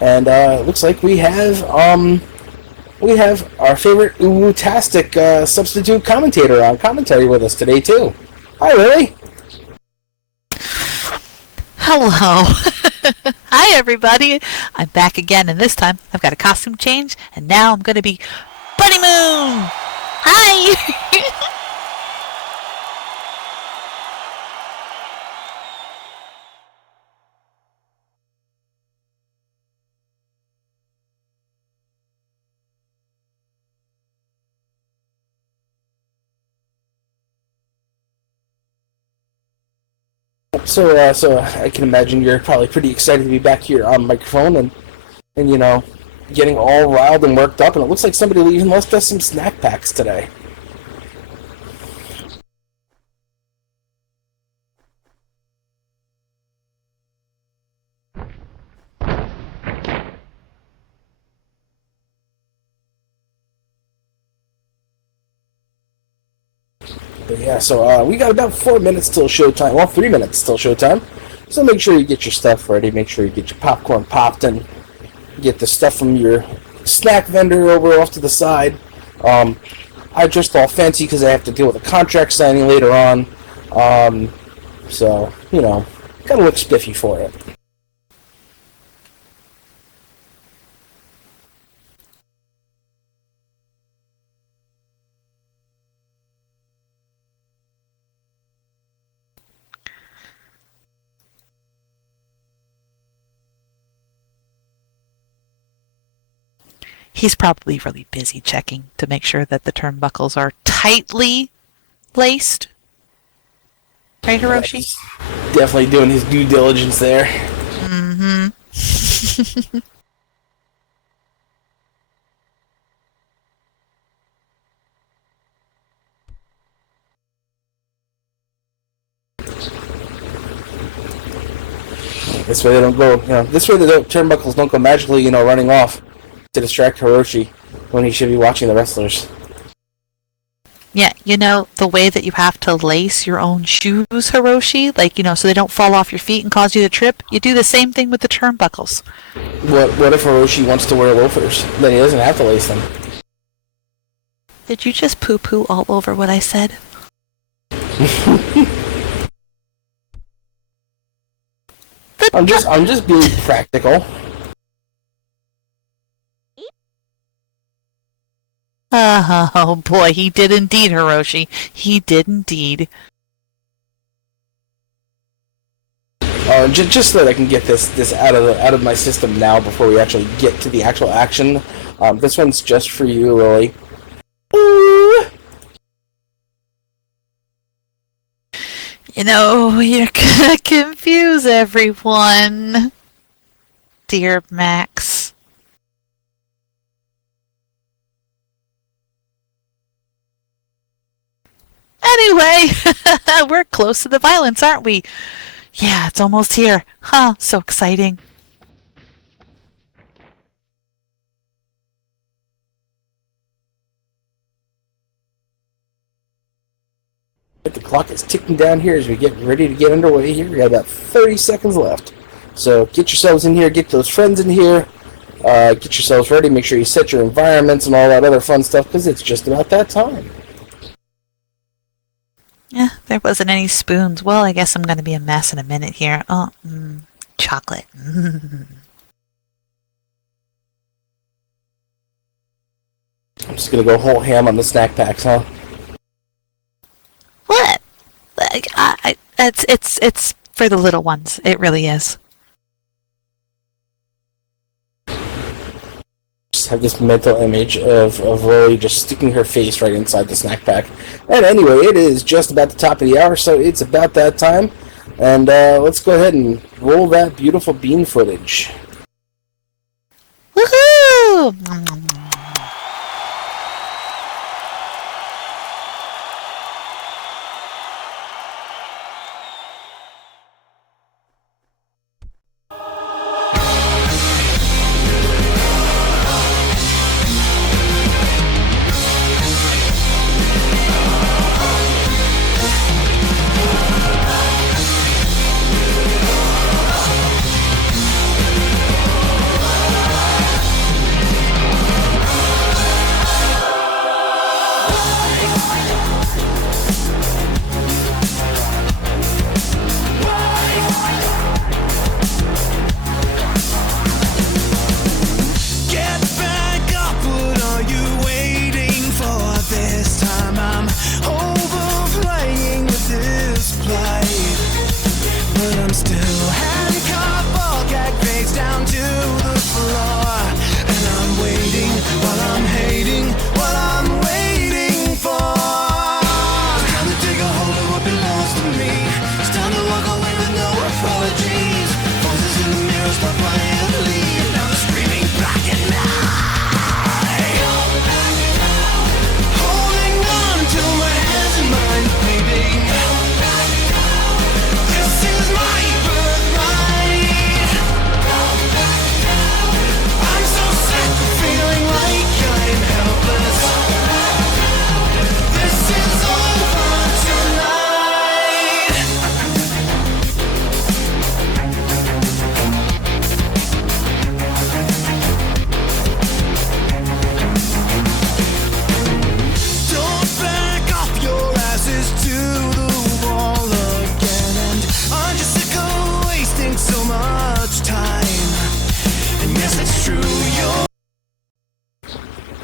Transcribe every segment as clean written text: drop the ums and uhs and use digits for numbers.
And it looks like we have our favorite Uwu-tastic substitute commentator on commentary with us today too. Hi, Lily. Hello. Hi, everybody. I'm back again, and this time I've got a costume change, and now I'm going to be Bunny Moon. Hi. So I can imagine you're probably pretty excited to be back here on microphone and getting all riled and worked up. And it looks like somebody even left us some snack packs today. But yeah, so we got about 4 minutes till showtime. Well, 3 minutes till showtime. So make sure you get your stuff ready. Make sure you get your popcorn popped and get the stuff from your snack vendor over off to the side. I dressed all fancy because I have to deal with a contract signing later on. So, gotta look spiffy for it. He's probably really busy checking to make sure that the turnbuckles are tightly laced. Right, Hiroshi? Definitely doing his due diligence there. Mm-hmm. This way they don't go, this way the turnbuckles don't go magically, running off to distract Hiroshi when he should be watching the wrestlers. Yeah, the way that you have to lace your own shoes, Hiroshi, so they don't fall off your feet and cause you to trip, you do the same thing with the turnbuckles. What if Hiroshi wants to wear loafers? Then he doesn't have to lace them. Did you just poo-poo all over what I said? I'm just being practical. Oh boy, he did indeed, Hiroshi. He did indeed. Just so that I can get this out of my system now before we actually get to the actual action. This one's just for you, Lily. Ooh. You're gonna confuse everyone, dear Max. Anyway, we're close to the violence, aren't we? Yeah, it's almost here. Huh, so exciting. The clock is ticking down here as we get ready to get underway here. We got about 30 seconds left. So get yourselves in here, get those friends in here, get yourselves ready, make sure you set your environments and all that other fun stuff, because it's just about that time. Yeah, there wasn't any spoons. Well, I guess I'm going to be a mess in a minute here. Oh, chocolate. I'm just going to go whole ham on the snack packs, huh? What? It's for the little ones. It really is. Just have this mental image of Lily just sticking her face right inside the snack pack. And anyway, it is just about the top of the hour, so it's about that time. And let's go ahead and roll that beautiful bean footage. Woohoo!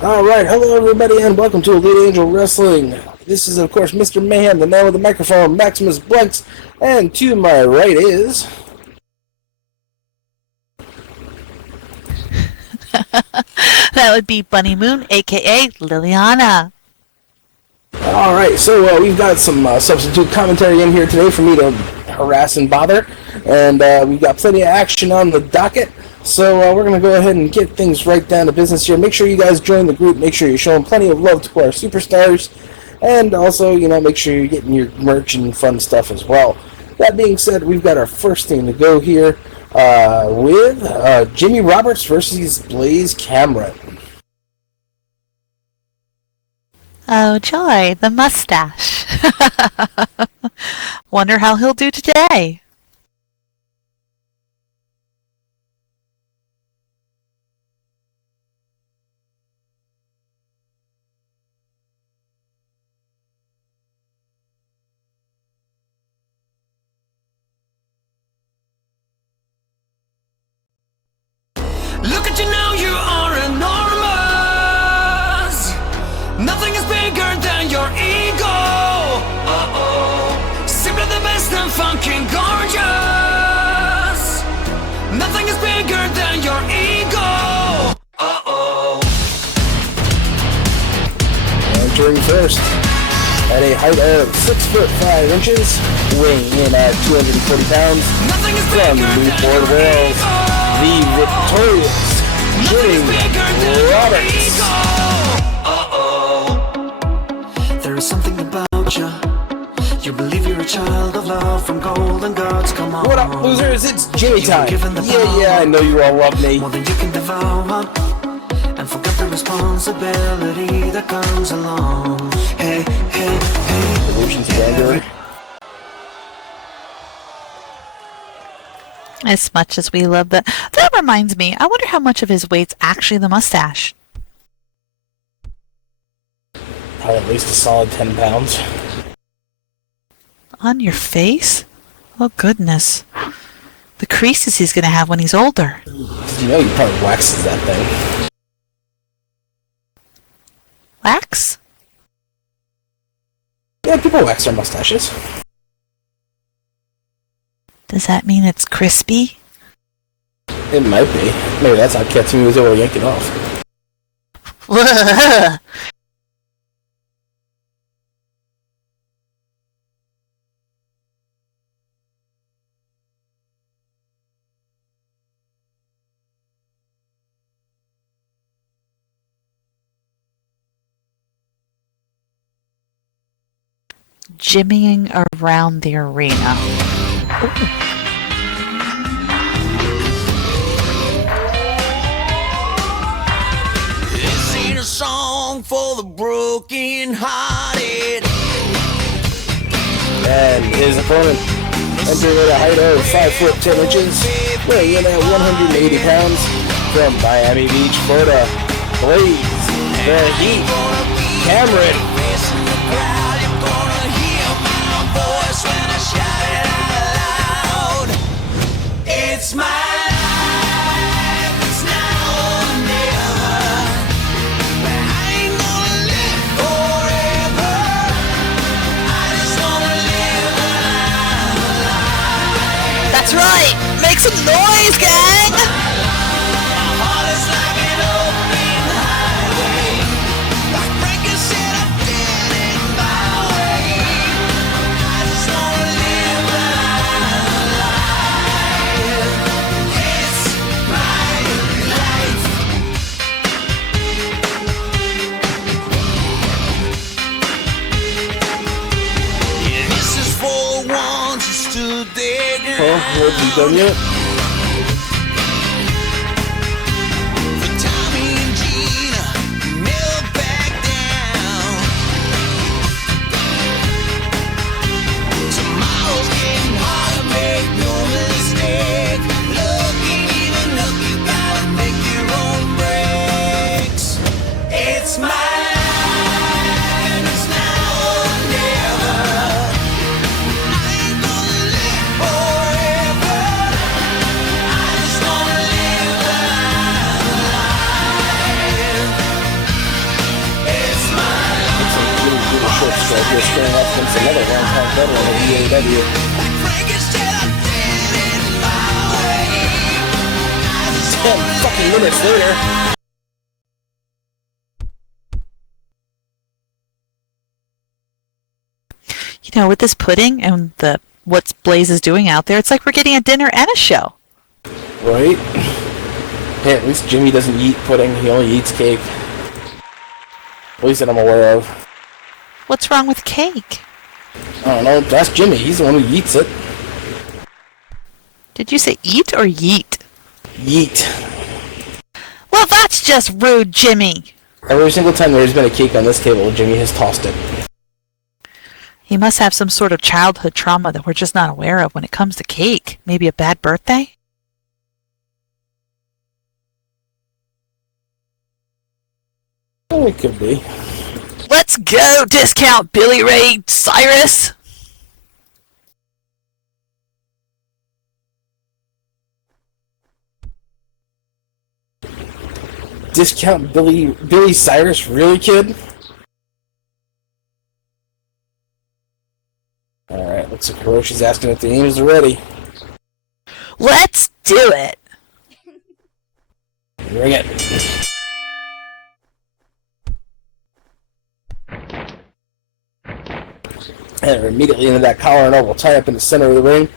Alright, hello everybody and welcome to Elite Angel Wrestling. This is of course Mr. Mayhem, the man with the microphone, Maximus Blanks, and to my right is... That would be Bunny Moon, aka Liliana. Alright, so we've got some substitute commentary in here today for me to harass and bother, and we've got plenty of action on the docket. So we're going to go ahead and get things right down to business here. Make sure you guys join the group. Make sure you're showing plenty of love to our superstars. And also, make sure you're getting your merch and fun stuff as well. That being said, we've got our first thing to go here with Jimmy Roberts versus Blaise Cameron. Oh, joy, the mustache. Wonder how he'll do today. Look at you now, you are enormous. Nothing is bigger than your ego. Simply the best and fucking gorgeous. Nothing is bigger than your ego. Entering first at a height of 6'5", weighing in at 240 pounds, from Newport, Wales, the victorious Jimmy Roberts. There is something about you. You believe you're a child of love from golden gods. Come on. What up, losers? It's Jimmy time. Yeah, I know you all love me. More than you can devour, and forget the responsibility that comes along. Hey, hey, hey. Evolution's Vandor. As much as we love that. That reminds me, I wonder how much of his weight's actually the mustache. Probably at least a solid 10 pounds. On your face? Oh, goodness. The creases he's going to have when he's older. You know he probably waxes that thing. Wax? Yeah, people wax their mustaches. Does that mean it's crispy? It might be. Maybe that's how Katsumi was able to yank it off. Jimmying around the arena. Ooh. This ain't a song for the broken-hearted. And his opponent entering at a height of 5'10", weighing in at 180 pounds, from Miami Beach, Florida, Blaise the Heat Cameron. It's my life, it's now or never. But I ain't gonna live forever. I just wanna live alive. That's right! Make some noise, gang! My heart is like an open highway. Like Frankie said, I did it my way. I just wanna live alive. It's my life. Yeah, this is for the ones who stood there. Oh, what, you done yet? For Tommy and Gina, never back down. Tomorrow's getting harder, make no mistake. Looking even look, you gotta make your own breaks. It's my life, it's now or never. I ain't gonna live forever. like you're squaring up against another one-time veteran of EAW. Frankenstein, I did it my way. 10 fucking minutes later. You know, with this pudding and what Blaise is doing out there, it's like we're getting a dinner and a show. Right? Hey, at least Jimmy doesn't eat pudding, he only eats cake. At least that I'm aware of. What's wrong with cake? I don't know, that's Jimmy, he's the one who eats it. Did you say eat or yeet? Yeet. Well, that's just rude, Jimmy. Every single time there's been a cake on this table, Jimmy has tossed it. He must have some sort of childhood trauma that we're just not aware of when it comes to cake. Maybe a bad birthday? Oh, it could be. Let's go, discount Billy Ray Cyrus! Discount Billy Cyrus, really, kid? Alright, looks like Hiroshi's asking if the names are ready. Let's do it! Bring it. And we're immediately into that collar and elbow tie up in the center of the ring.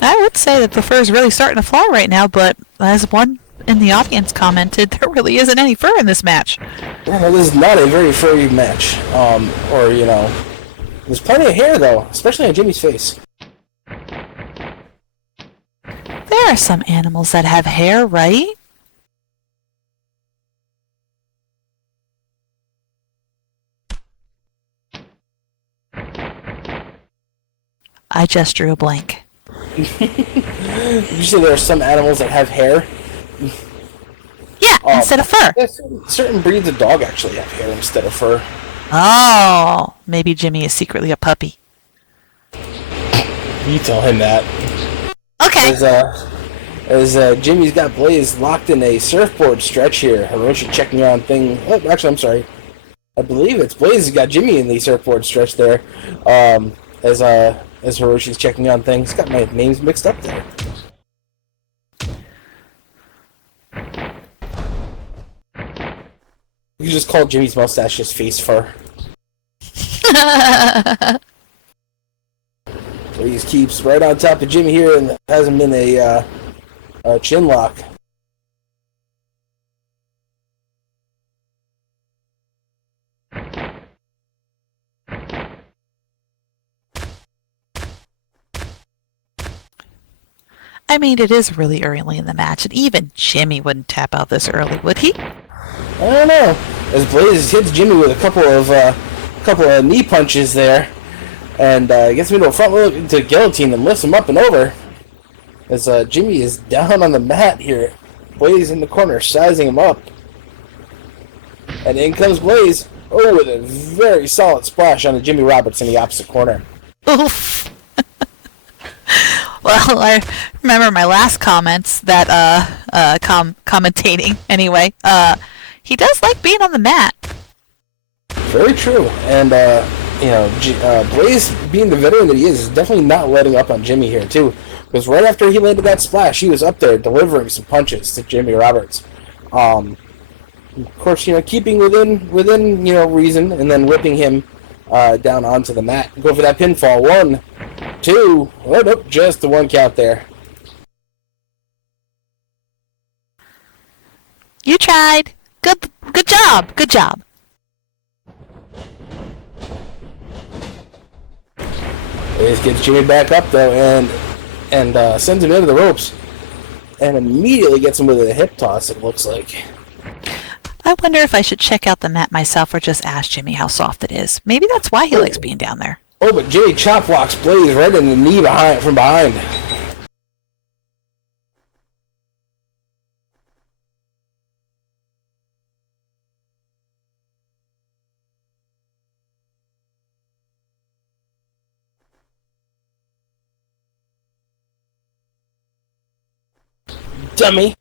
I would say that the fur is really starting to fly right now, but as one in the audience commented, there really isn't any fur in this match. Yeah, no, this is not a very furry match. Or, you know, there's plenty of hair, though, especially on Jimmy's face. There are some animals that have hair, right? I just drew a blank. Did you say there are some animals that have hair? Yeah, instead of fur. Yeah, certain breeds of dog actually have hair instead of fur. Oh, maybe Jimmy is secretly a puppy. You tell him that. Okay. As Jimmy's got Blaise locked in a surfboard stretch here. Hiroshi checking on thing. Oh, actually, I'm sorry. I believe it's Blaise has got Jimmy in the surfboard stretch there. As Hiroshi's checking on things. Got my names mixed up there. You just call Jimmy's mustache just face fur. Blaise keeps right on top of Jimmy here and has him in a chin lock. I mean, it is really early in the match, and even Jimmy wouldn't tap out this early, would he? I don't know. As Blaise hits Jimmy with a couple of knee punches there, and gets him into a front look to guillotine and lifts him up and over. As Jimmy is down on the mat here, Blaise in the corner sizing him up, and in comes Blaise. Oh, with a very solid splash on the Jimmy Roberts in the opposite corner. Oof. Well, I remember my last comments that commentating anyway. He does like being on the mat. Very true, and Blaise, being the veteran that he is definitely not letting up on Jimmy here too. Because right after he landed that splash, he was up there delivering some punches to Jimmy Roberts. Of course, keeping within reason, and then whipping him down onto the mat. Go for that pinfall. 1, 2. Oh nope, just the 1 count there. You tried. Good job. Good job. Blaise gets Jimmy back up though, and sends him into the ropes, and immediately gets him with a hip toss. It looks like. I wonder if I should check out the mat myself or just ask Jimmy how soft it is. Maybe that's why he likes being down there. Oh, but Jimmy chop blocks Blaise right in the knee from behind. Dummy.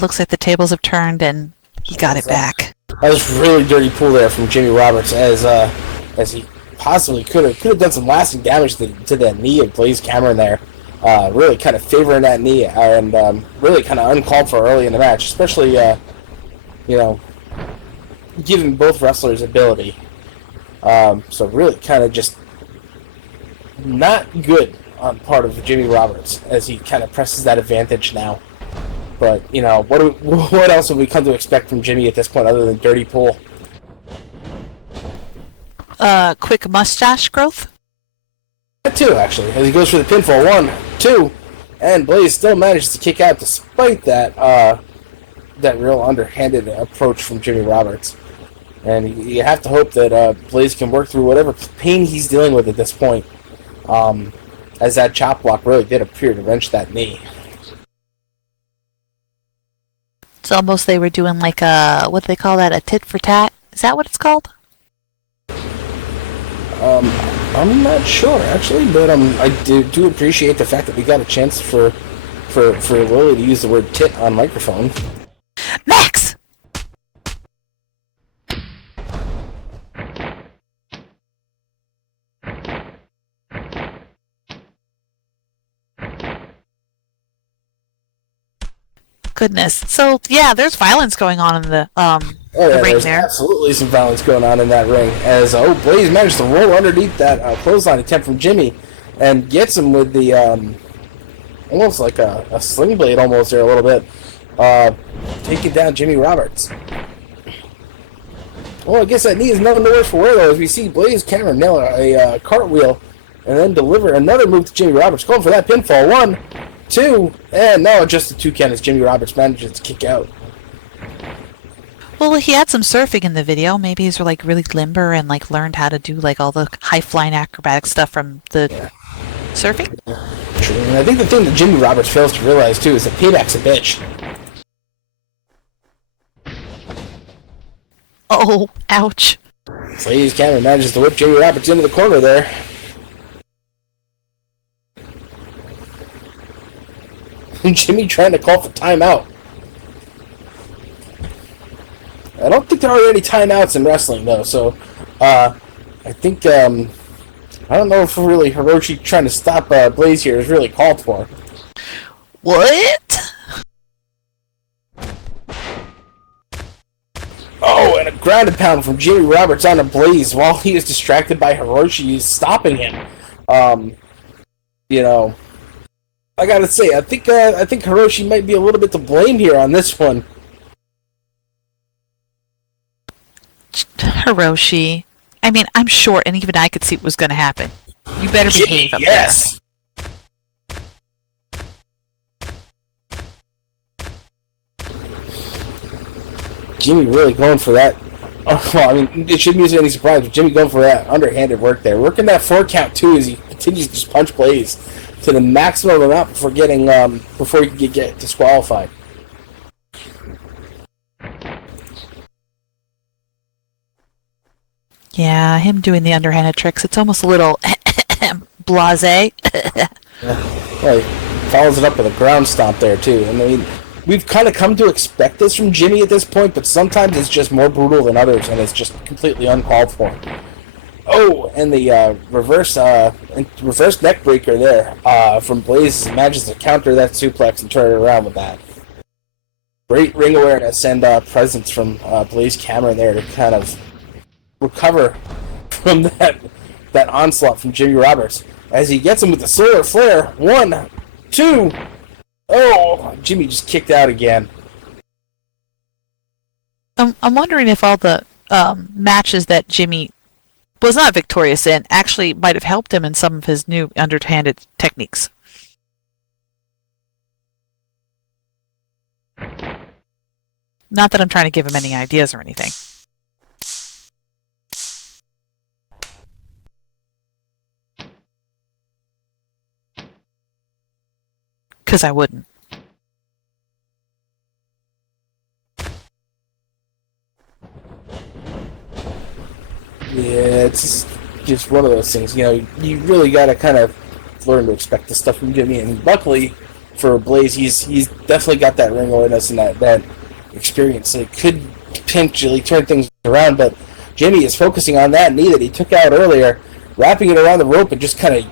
Looks like the tables have turned and he got it back. That was really dirty pull there from Jimmy Roberts, as he possibly could have done some lasting damage to that knee of Blaise Cameron there. Really kind of favoring that knee and really kind of uncalled for early in the match, especially giving both wrestlers ability. So really kind of just not good on part of Jimmy Roberts as he kind of presses that advantage now. But, what else have we come to expect from Jimmy at this point other than dirty pull? Quick mustache growth? That too, actually, as he goes for the pinfall. 1, 2, and Blaise still manages to kick out despite that real underhanded approach from Jimmy Roberts. And you have to hope that Blaise can work through whatever pain he's dealing with at this point, as that chop block really did appear to wrench that knee. It's almost they were doing like a, what do they call that, a tit for tat? Is that what it's called? I'm not sure, actually, but I do appreciate the fact that we got a chance for Lily to use the word tit on microphone. Max! Goodness. So, yeah, there's violence going on in the ring there's there. Absolutely some violence going on in that ring. As Blaise managed to roll underneath that clothesline attempt from Jimmy and gets him with the almost like a sling blade almost there a little bit, taking down Jimmy Roberts. Well, I guess that knee is nothing the worse for wear, though, as we see Blaise Cameron nail a cartwheel and then deliver another move to Jimmy Roberts, going for that pinfall. 1, 2, and no, just the 2 count as Jimmy Roberts manages to kick out. Well, he had some surfing in the video. Maybe he's like really limber and like learned how to do like all the high flying acrobatic stuff from the surfing. True. And I think the thing that Jimmy Roberts fails to realize too is that Payback's a bitch. Oh, ouch. Blaise Cameron manages to whip Jimmy Roberts into the corner there. And Jimmy trying to call for timeout. I don't think there are any timeouts in wrestling, though, so I think, I don't know if really Hiroshi trying to stop Blaise here is really called for. What? Oh, and a ground and pound from Jimmy Roberts onto Blaise while he is distracted by Hiroshi stopping him. I gotta say, I think Hiroshi might be a little bit to blame here on this one. Hiroshi. I mean, I'm short, and even I could see what was going to happen. You better behave up yes. Jimmy really going for that. Well, I mean, it shouldn't be any surprise, but Jimmy going for that underhanded work there. Working that 4 count, too, as he continues to just punch Blaise to the maximum amount before he could get disqualified. Yeah, him doing the underhanded tricks. It's almost a little Blaise. Well, he follows it up with a ground stomp there, too. And I mean, we've kind of come to expect this from Jimmy at this point, but sometimes it's just more brutal than others, and it's just completely uncalled for. Oh, and the reverse neck breaker there from Blaise manages to counter that suplex and turn it around with that. Great ring awareness and presence from Blaise Cameron there to kind of recover from that onslaught from Jimmy Roberts as he gets him with the solar flare. 1, 2. Oh, Jimmy just kicked out again. I'm wondering if all the matches that Jimmy was not victorious in actually might have helped him in some of his new underhanded techniques. Not that I'm trying to give him any ideas or anything. Because I wouldn't. Yeah, it's just one of those things. You know, you really got to kind of learn to expect this stuff from Jimmy. And luckily, for Blaise. He's definitely got that ring awareness and that experience. So it could potentially turn things around, but Jimmy is focusing on that knee that he took out earlier, wrapping it around the rope and just kind of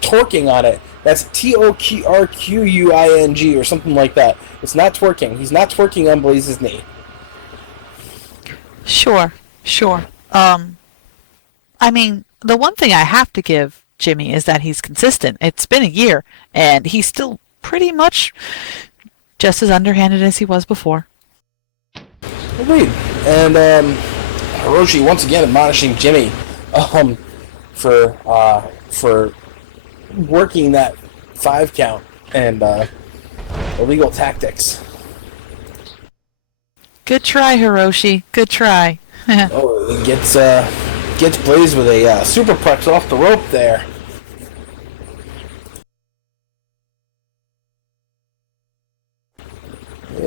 torquing on it. That's Torquing or something like that. It's not twerking. He's not twerking on Blaise's knee. Sure. I mean, the one thing I have to give Jimmy is that he's consistent. It's been a year, and he's still pretty much just as underhanded as he was before. Agreed. And Hiroshi once again admonishing Jimmy for working that 5 count and illegal tactics. Good try, Hiroshi. Good try. Oh, he gets Blaise with a superplex off the rope there.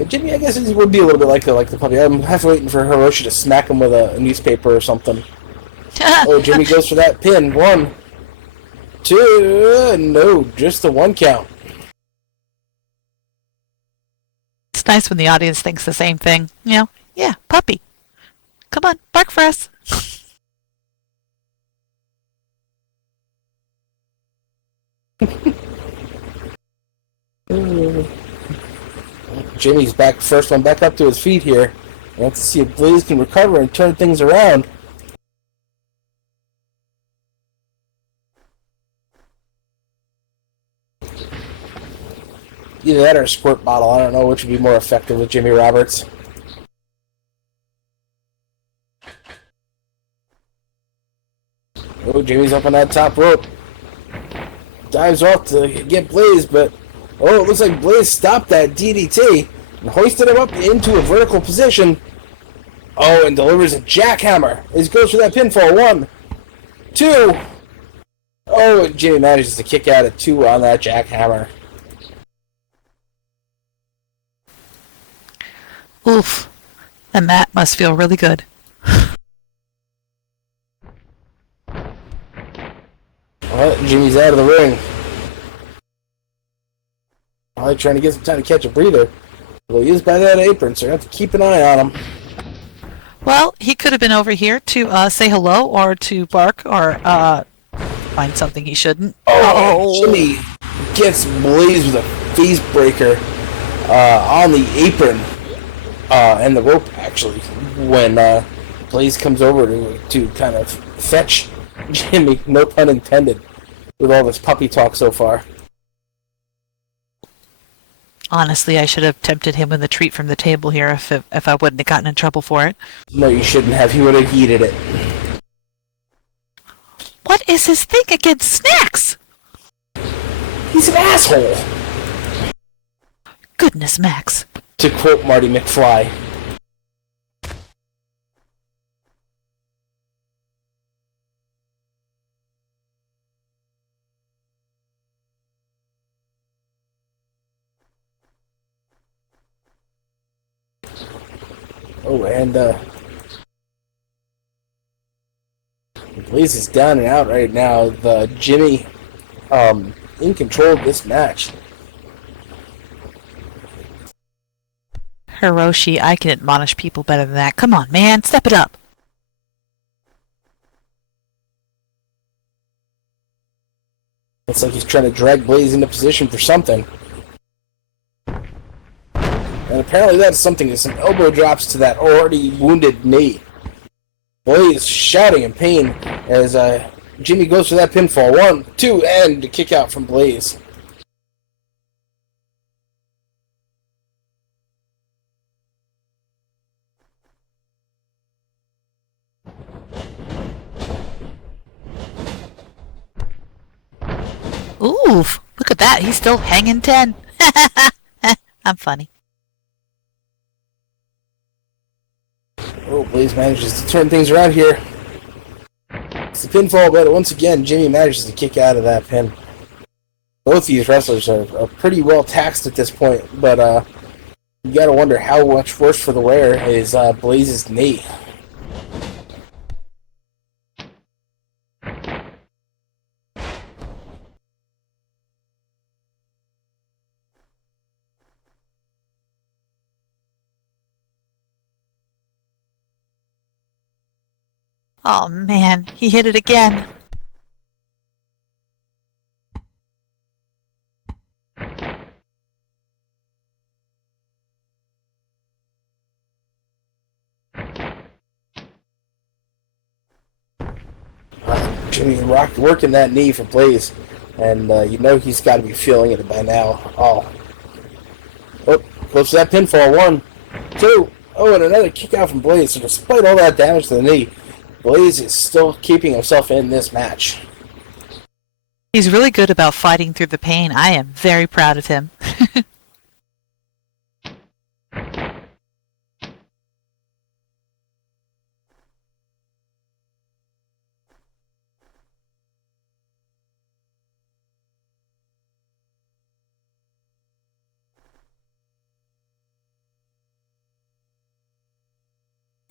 Jimmy, I guess he would be a little bit like the puppy. I'm half waiting for Hiroshi to smack him with a newspaper or something. Oh, Jimmy goes for that pin. 1, 2, no, just the 1 count. It's nice when the audience thinks the same thing. You know, yeah, puppy. Come on, bark for us. Jimmy's first one back up to his feet here. Let's see if Blaise can recover and turn things around. Either that or a squirt bottle. I don't know which would be more effective with Jimmy Roberts. Oh, Jimmy's up on that top rope. Dives off to get Blaise, but oh, it looks like Blaise stopped that DDT and hoisted him up into a vertical position. Oh, and delivers a jackhammer. He goes for that pinfall. 1, 2. Oh, and Jimmy manages to kick out at 2 on that jackhammer. Oof. And that must feel really good. Well, Jimmy's out of the ring. Probably trying to get some time to catch a breather. Well, he is by that apron, so you have to keep an eye on him. Well, he could have been over here to say hello or to bark or find something he shouldn't. Oh, Jimmy gets Blaise with a face breaker on the apron and the rope, actually, when Blaise comes over to kind of fetch Jimmy, no pun intended, with all this puppy talk so far. Honestly, I should have tempted him with a treat from the table here if I wouldn't have gotten in trouble for it. No, you shouldn't have. He would have heated it. What is his thing against snacks? He's an asshole, Goodness, Max. to quote Marty McFly. Oh, and Blaise is down and out right now. Jimmy in control of this match. Hiroshi, I can admonish people better than that. Come on, man, step it up. It's like he's trying to drag Blaise into position for something. And apparently that's something. Is some elbow drops to that already wounded knee. Blaise shouting in pain as Jimmy goes for that pinfall. 1, 2, and a kick out from Blaise. Oof, look at that. He's still hanging 10. I'm funny. Oh, Blaise manages to turn things around here. It's the pinfall, but once again, Jimmy manages to kick out of that pin. Both these wrestlers are pretty well taxed at this point, but you gotta wonder how much worse for the wear is Blaise's knee. Oh man, he hit it again. Jimmy working that knee for Blaise, and you know he's got to be feeling it by now. Oh, close to that pinfall. 1, 2. Oh, and another kick out from Blaise. So despite all that damage to the knee, Blaise is still keeping himself in this match. He's really good about fighting through the pain. I am very proud of him.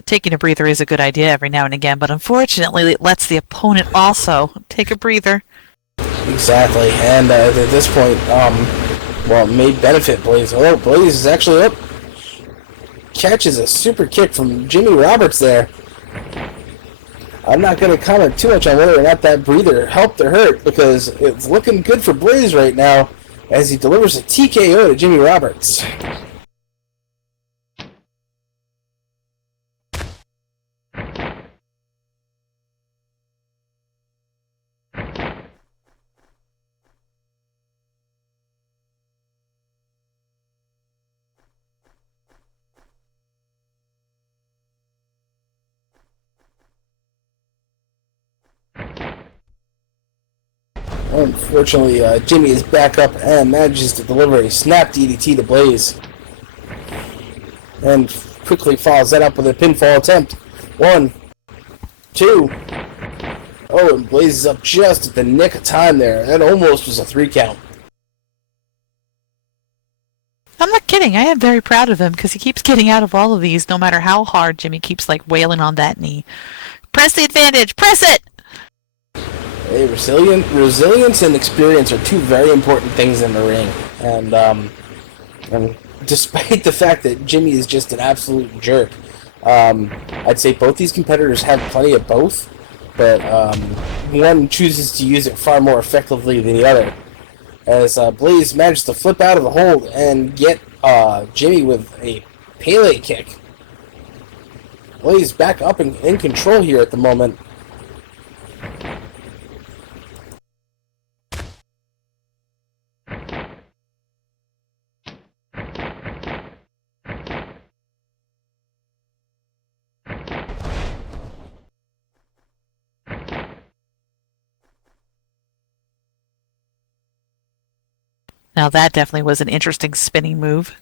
Taking a breather is a good idea every now and again, but unfortunately it lets the opponent also take a breather. Exactly, and at this point, well, it may benefit Blaise. Oh, Blaise is actually up. Catches a super kick from Jimmy Roberts there. I'm not going to comment too much on whether or not that breather helped or hurt, because it's looking good for Blaise right now as he delivers a TKO to Jimmy Roberts. Unfortunately, Jimmy is back up and manages to deliver a snap DDT to Blaise. And quickly follows that up with a pinfall attempt. 1, 2. Oh, and Blaise is up just at the nick of time there. That almost was a 3 count. I'm not kidding. I am very proud of him because he keeps getting out of all of these no matter how hard Jimmy keeps like wailing on that knee. Press the advantage! Press it! Hey, resilience and experience are two very important things in the ring. And despite the fact that Jimmy is just an absolute jerk, I'd say both these competitors have plenty of both, but one chooses to use it far more effectively than the other. As Blaise manages to flip out of the hold and get Jimmy with a Pele kick. Blaise back up in control here at the moment. Now that definitely was an interesting spinning move.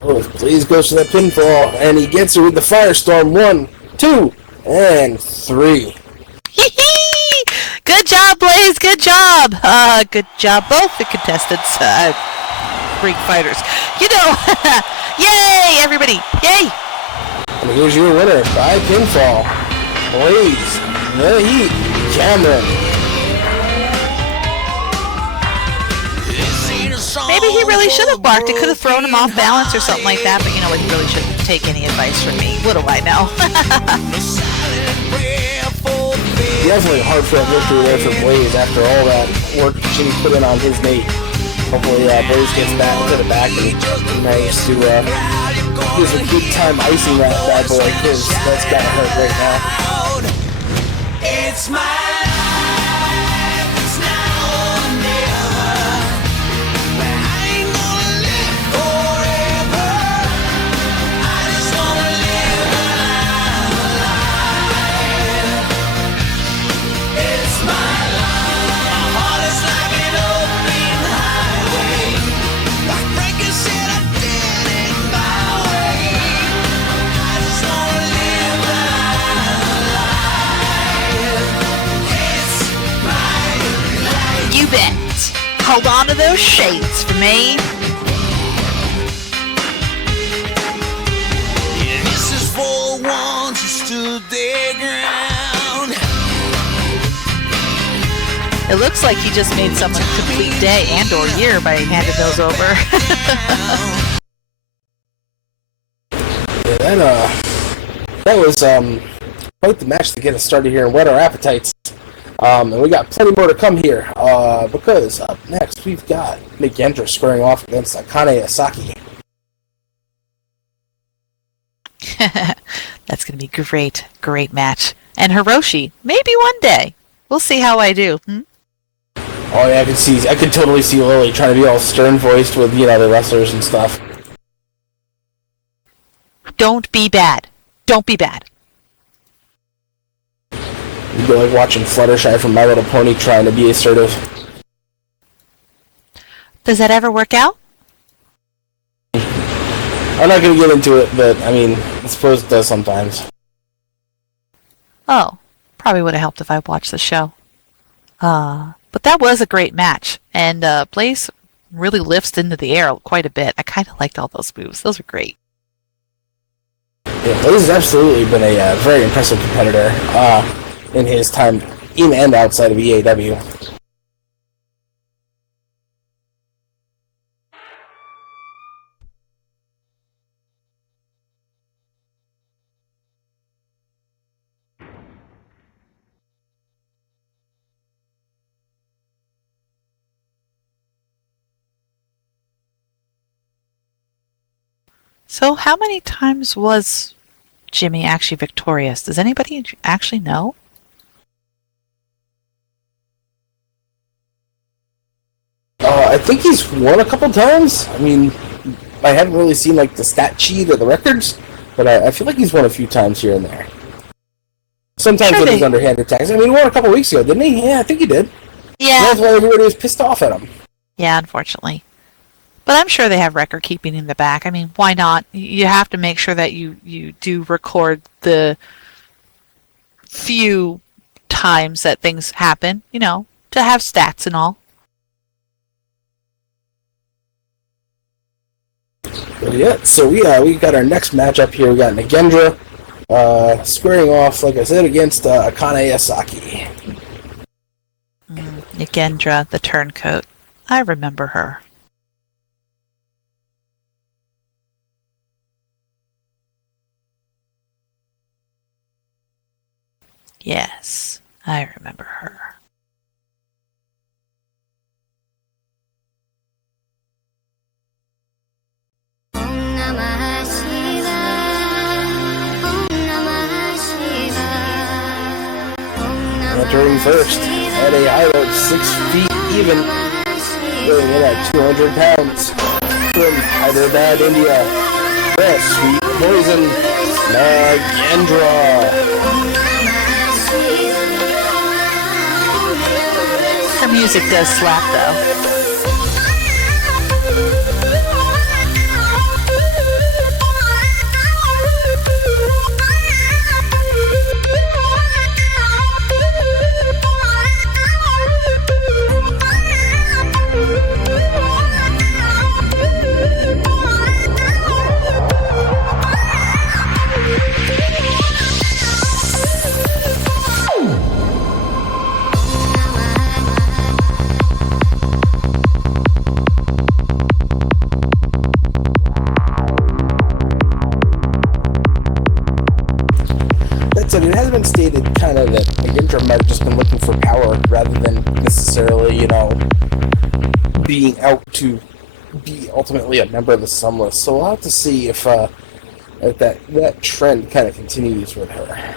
Oh, Blaise goes to that pinfall, and he gets it with the Firestorm. 1, 2, and 3. Good job, Blaise. Good job. Good job, both the contestants. Great fighters. You know, yay, everybody. Yay. And here's your winner by pinfall, Blaise the Heat Cameron. Maybe he really should have barked. It could have thrown him off balance or something like that, but you know what? He really shouldn't take any advice from me. What do I know? Definitely a heartfelt victory there for Blaise after all that work Jimmy put in on his knee. Hopefully Blaise gets back to the back and manages to gives a good time icing that bad boy, because that's got to hurt right now. It's my life, it's now or never. I ain't gonna live forever. I just wanna live my life. It's my life. My heart is like an open highway. Like Frankie said, I did it my way. I just wanna live my life. You bet. Hold on to those shades for me. Yeah, this is for the ones who stood their ground. It looks like he just made someone a complete day and or year by handing those over. Yeah, that man, that was quite the match to get us started here and whet our appetites. And we got plenty more to come here, because up next we've got Nagendra squaring off against Akane Asaki. That's going to be great. Great match. And Hiroshi, maybe one day. We'll see how I do. Oh yeah, I could totally see Lily trying to be all stern-voiced with, the wrestlers and stuff. Don't be bad. Don't be bad. You'd be like watching Fluttershy from My Little Pony trying to be assertive. Does that ever work out? I'm not going to get into it, but, I suppose it does sometimes. Oh, probably would have helped if I watched the show. But that was a great match, and Blaise really lifts into the air quite a bit. I kind of liked all those moves. Those were great. Yeah, Blaise has absolutely been a very impressive competitor in his time in and outside of EAW. So how many times was Jimmy actually victorious? Does anybody actually know? I think he's won a couple times. I haven't really seen the stat sheet or the records, but I feel like he's won a few times here and there. Sometimes with his underhand attacks. He won a couple weeks ago, didn't he? Yeah, I think he did. Yeah. That's why everybody was pissed off at him. Yeah, unfortunately. But I'm sure they have record keeping in the back. Why not? You have to make sure that you do record the few times that things happen, to have stats and all. But yeah, so we got our next matchup here. We got Nagendra squaring off, like I said, against Akane Asaki. Nagendra, the turncoat. I remember her. Yes, I remember her. Entering first at a height of 6 feet even, weighing in at 200 pounds, from Hyderabad, India, the Sweet Poison, Nagendra. Her music does slap, though. It has been stated kind of that Nagendra might have just been looking for power rather than necessarily, being out to be ultimately a member of the Sumless. So we'll have to see if that trend kind of continues with her.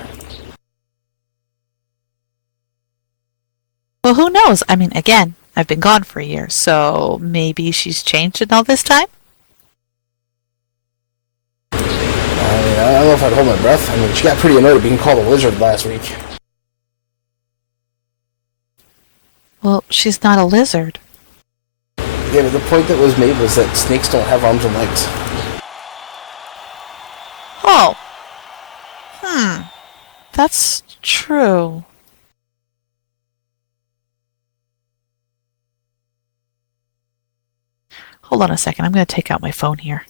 Well, who knows? Again, I've been gone for a year, so maybe she's changed in all this time? I don't know if I'd hold my breath. She got pretty annoyed at being called a lizard last week. Well, she's not a lizard. Yeah, but the point that was made was that snakes don't have arms and legs. Oh. That's true. Hold on a second. I'm going to take out my phone here.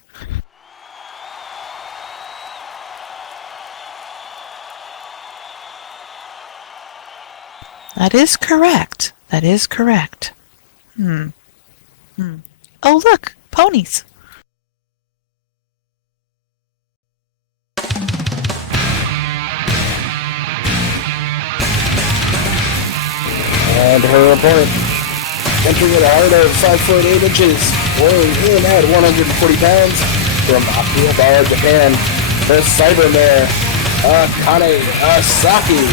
That is correct. That is correct. Oh, look! Ponies! And her opponent entering at a height of 5 foot 8 inches, weighing in at 140 pounds, from Akihabara, Japan, the Cybermare, Akane Asaki.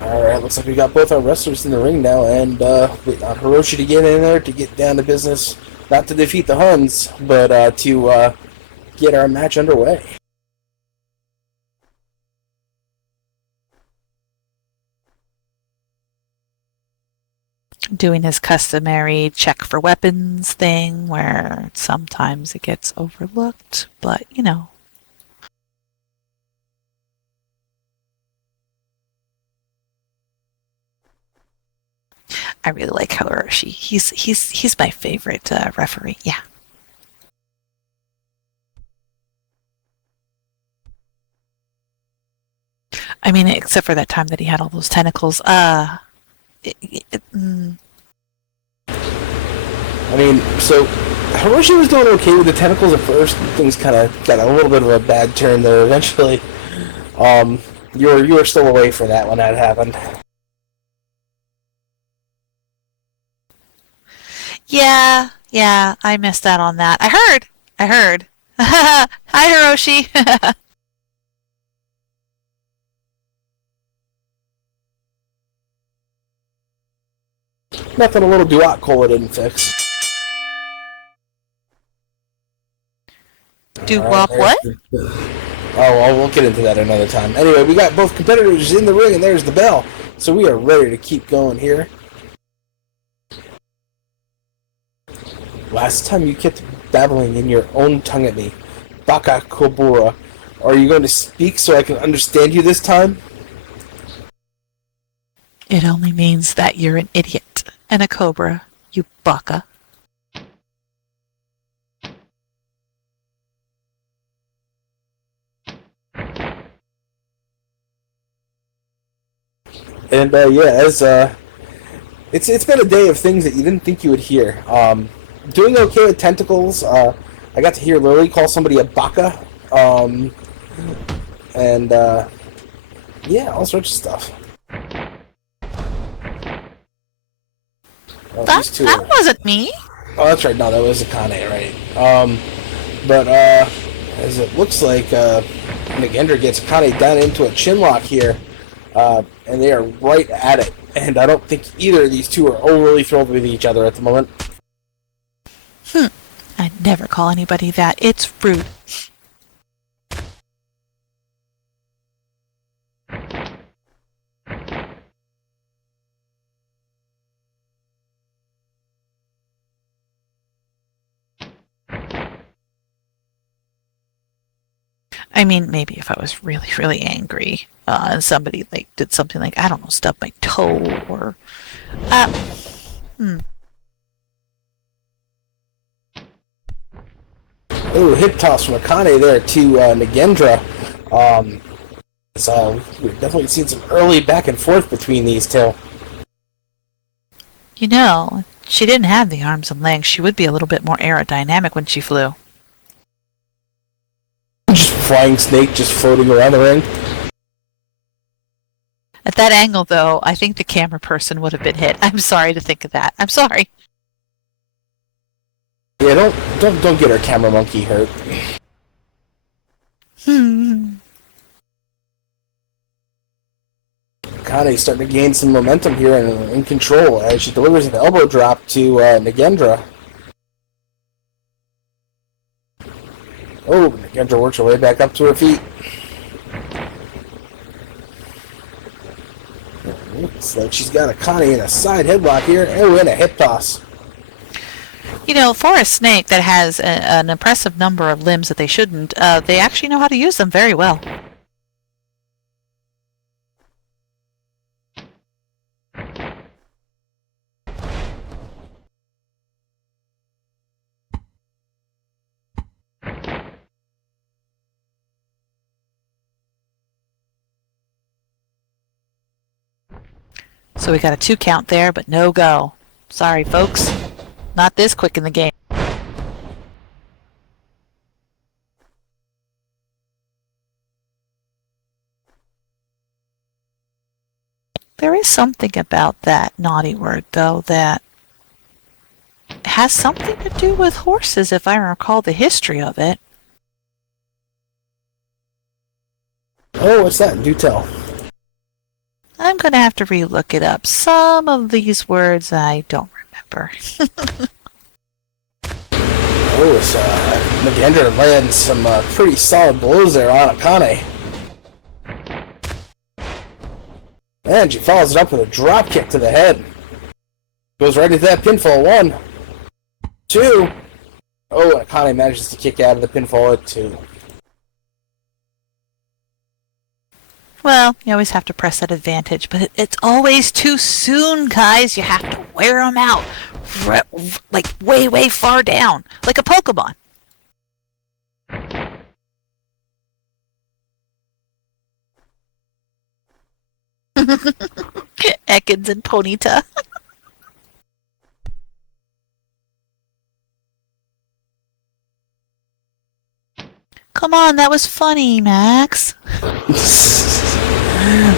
Alright, looks like we got both our wrestlers in the ring now, and wait on Hiroshi to get in there to get down to business. Not to defeat the Huns, but to get our match underway. Doing his customary check for weapons thing, where sometimes it gets overlooked, but you know. I really like Hiroshi. He's my favorite referee. Yeah. I mean, except for that time that he had all those tentacles. I mean, so Hiroshi was doing okay with the tentacles at first. Things kind of got a little bit of a bad turn there eventually. You were still away for that when that happened. Yeah, I missed out on that. I heard. Hi, Hiroshi. Nothing a little Duat Cola didn't fix. Duat what? Oh, we'll get into that another time. Anyway, we got both competitors in the ring, and there's the bell. So we are ready to keep going here. Last time you kept babbling in your own tongue at me. Baka Kobura. Are you going to speak so I can understand you this time? It only means that you're an idiot and a cobra, you baka. And as it's been a day of things that you didn't think you would hear. Doing okay with tentacles. I got to hear Lily call somebody a baka. And yeah, all sorts of stuff. That wasn't me. Oh, that's right. No, that was Akane, right? But as it looks like, Nagendra gets Akane down into a chinlock here, and they are right at it. And I don't think either of these two are overly thrilled with each other at the moment. I'd never call anybody that. It's rude. I mean, maybe if I was really, really angry, and somebody did something like, I don't know, stub my toe or, Ooh, hip toss from Akane there to Nagendra. So we've definitely seen some early back and forth between these two. You know, if she didn't have the arms and legs, she would be a little bit more aerodynamic when she flew. Just flying snake just floating around the ring. At that angle, though, I think the camera person would have been hit. I'm sorry to think of that. I'm sorry. Yeah, don't get our camera monkey hurt. Akane's starting to gain some momentum here and in control as she delivers an elbow drop to Nagendra. Oh, Nagendra works her way back up to her feet. Looks like she's got Akane in a side headlock here. Oh, and a hip toss. You know, for a snake that has an impressive number of limbs that they shouldn't, they actually know how to use them very well. So we got a 2 count there, but no go. Sorry, folks. Not this quick in the game. There is something about that naughty word, though, that has something to do with horses, if I recall the history of it. Oh, what's that? Do tell. I'm going to have to re-look it up. Some of these words I don't remember. Oh, it's Nagendra lands some pretty solid blows there on Akane. And she follows it up with a drop kick to the head. Goes right into that pinfall. 1, 2. Oh, and Akane manages to kick out of the pinfall at 2. Well, you always have to press that advantage, but it's always too soon, guys. You have to wear them out. Like way, way far down. Like a Pokemon. Ekans and Ponyta. Come on, that was funny, Max.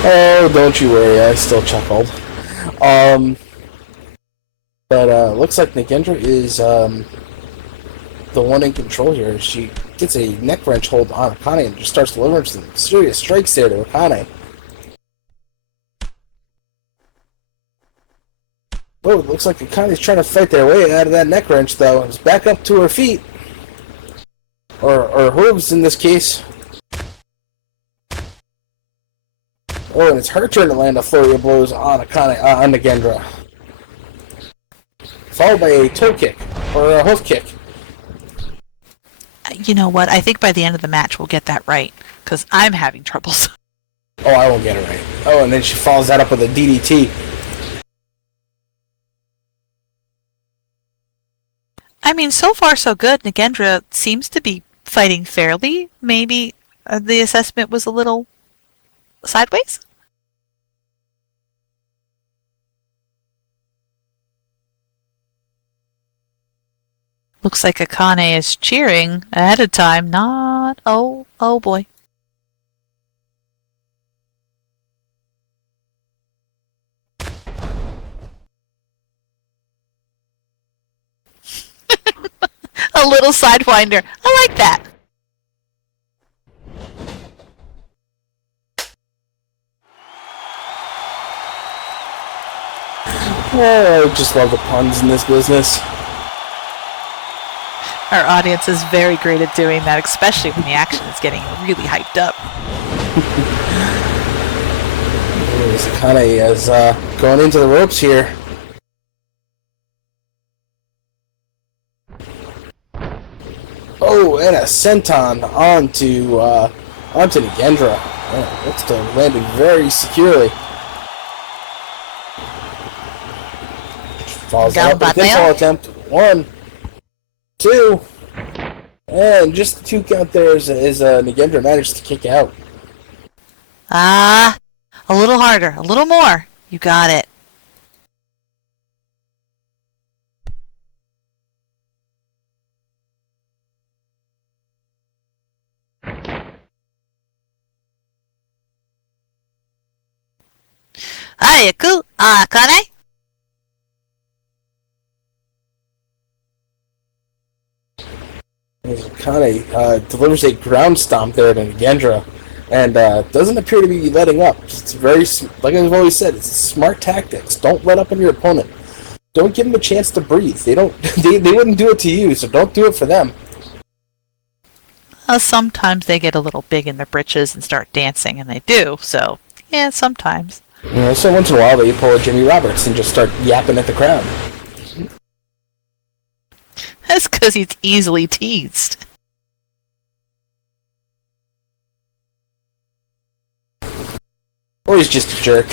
Oh, don't you worry, I still chuckled. But looks like Nagendra is the one in control here. She gets a neck wrench hold on Akane and just starts delivering some serious strikes there to Akane. Oh, it looks like Akane's trying to fight their way out of that neck wrench, though. It's back up to her feet. Or hooves in this case. Oh, and it's her turn to land a flurry of blows on Akane, on Nagendra. Followed by a toe kick, or a hoof kick. You know what? I think by the end of the match we'll get that right, because I'm having troubles. Oh, I won't get it right. Oh, and then she follows that up with a DDT. I mean, so far so good. Nagendra seems to be fighting fairly. Maybe the assessment was a little sideways? Looks like Akane is cheering ahead of time, not... Oh boy. A little sidewinder. I like that. Oh, I just love the puns in this business. Our audience is very great at doing that, especially when the action is getting really hyped up. Akane is going into the ropes here. Oh, and a senton onto Nagendra. Oh, looks to have landed very securely. Falls out with a pinfall attempt. 1, 2, and just the 2 count there is Nagendra managed to kick out. A little harder, a little more. You got it. Ayaku, Akane. Akane delivers a ground stomp there to Nagendra. and doesn't appear to be letting up. It's very, like I've always said, it's smart tactics. Don't let up on your opponent. Don't give them a chance to breathe. They don't. They wouldn't do it to you, so don't do it for them. Sometimes they get a little big in their britches and start dancing, and they do. So, yeah, sometimes. You know, so once in a while they pull a Jimmy Roberts and just start yapping at the crowd. That's because he's easily teased. Or he's just a jerk.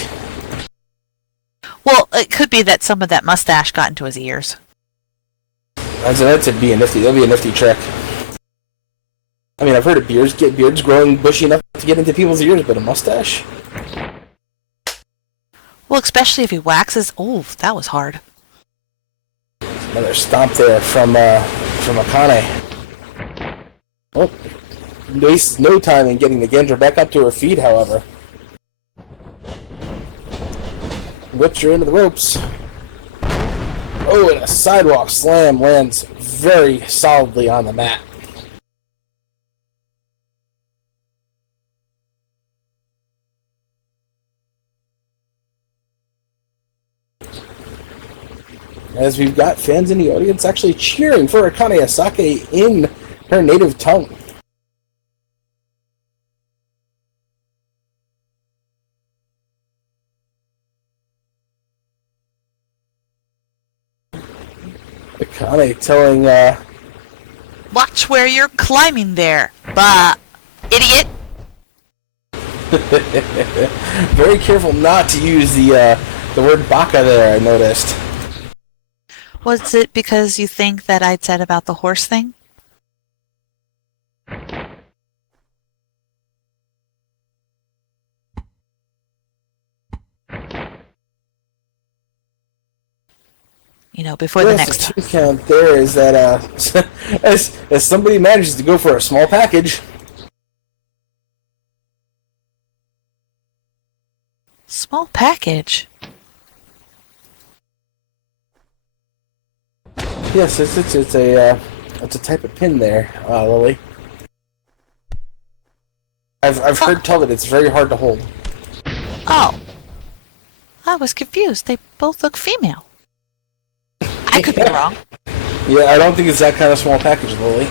Well, it could be that some of that mustache got into his ears. That'd be a nifty. That'd be a nifty trick. I mean, I've heard of beards growing bushy enough to get into people's ears, but a mustache? Well, especially if he waxes. Oh, that was hard. Another stomp there from Akane. Oh, wastes no time in getting Nagendra back up to her feet, however. Whips her into the ropes. Oh, and a sidewalk slam lands very solidly on the mat. As we've got fans in the audience actually cheering for Akane Asaki in her native tongue. Akane telling, Watch where you're climbing there, bah, idiot. very careful not to use the word baka there, I noticed. Was it because you think that I'd said about the horse thing? You know, before the next time. The count there is that as somebody manages to go for a small package. Small package? Yes, it's a type of pin there, Lily. I've heard tell that it's very hard to hold. Oh. I was confused. They both look female. I could be wrong. Yeah, I don't think it's that kind of small package, Lily.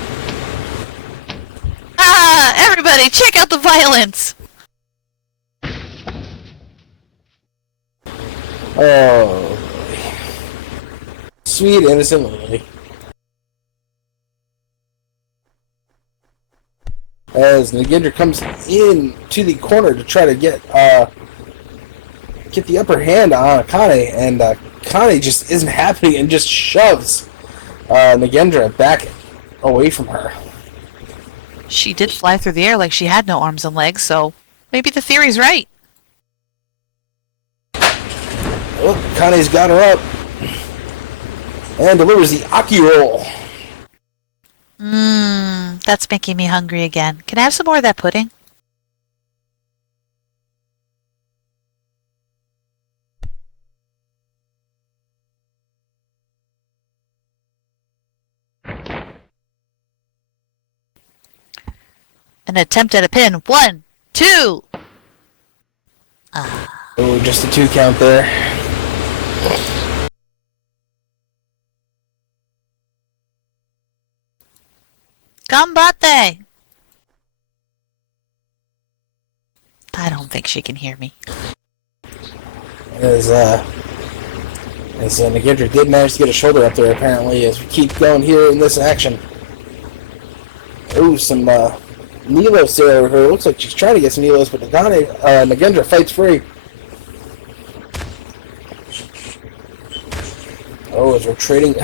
Ah! Everybody, check out the violence! Oh, Lily. Sweet, innocent Lily. As Nagendra comes in to the corner to try to get the upper hand on Akane, and Akane just isn't happy and just shoves Nagendra back away from her. She did fly through the air like she had no arms and legs, so maybe the theory's right. Oh, Akane's got her up and delivers the Aki roll. That's making me hungry again. Can I have some more of that pudding? An attempt at a pin. 1, 2. Oh, just a 2 count there. Gambate! I don't think she can hear me. As Nagendra did manage to get a shoulder up there, apparently, as we keep going here in this action. Oh, some Nelos there over her. Looks like she's trying to get some Nelos, but Nagendra fights free. Oh, as we're trading,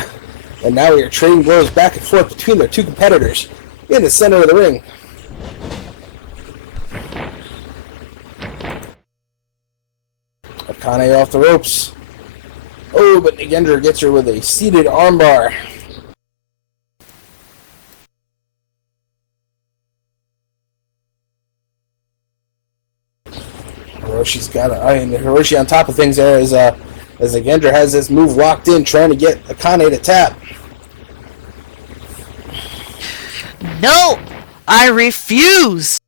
and now we are trading blows back and forth between their two competitors in the center of the ring. Akane off the ropes. Oh, but Nagendra gets her with a seated armbar. Hiroshi on top of things there as Nagendra has this move locked in, trying to get Akane to tap. No! I refuse!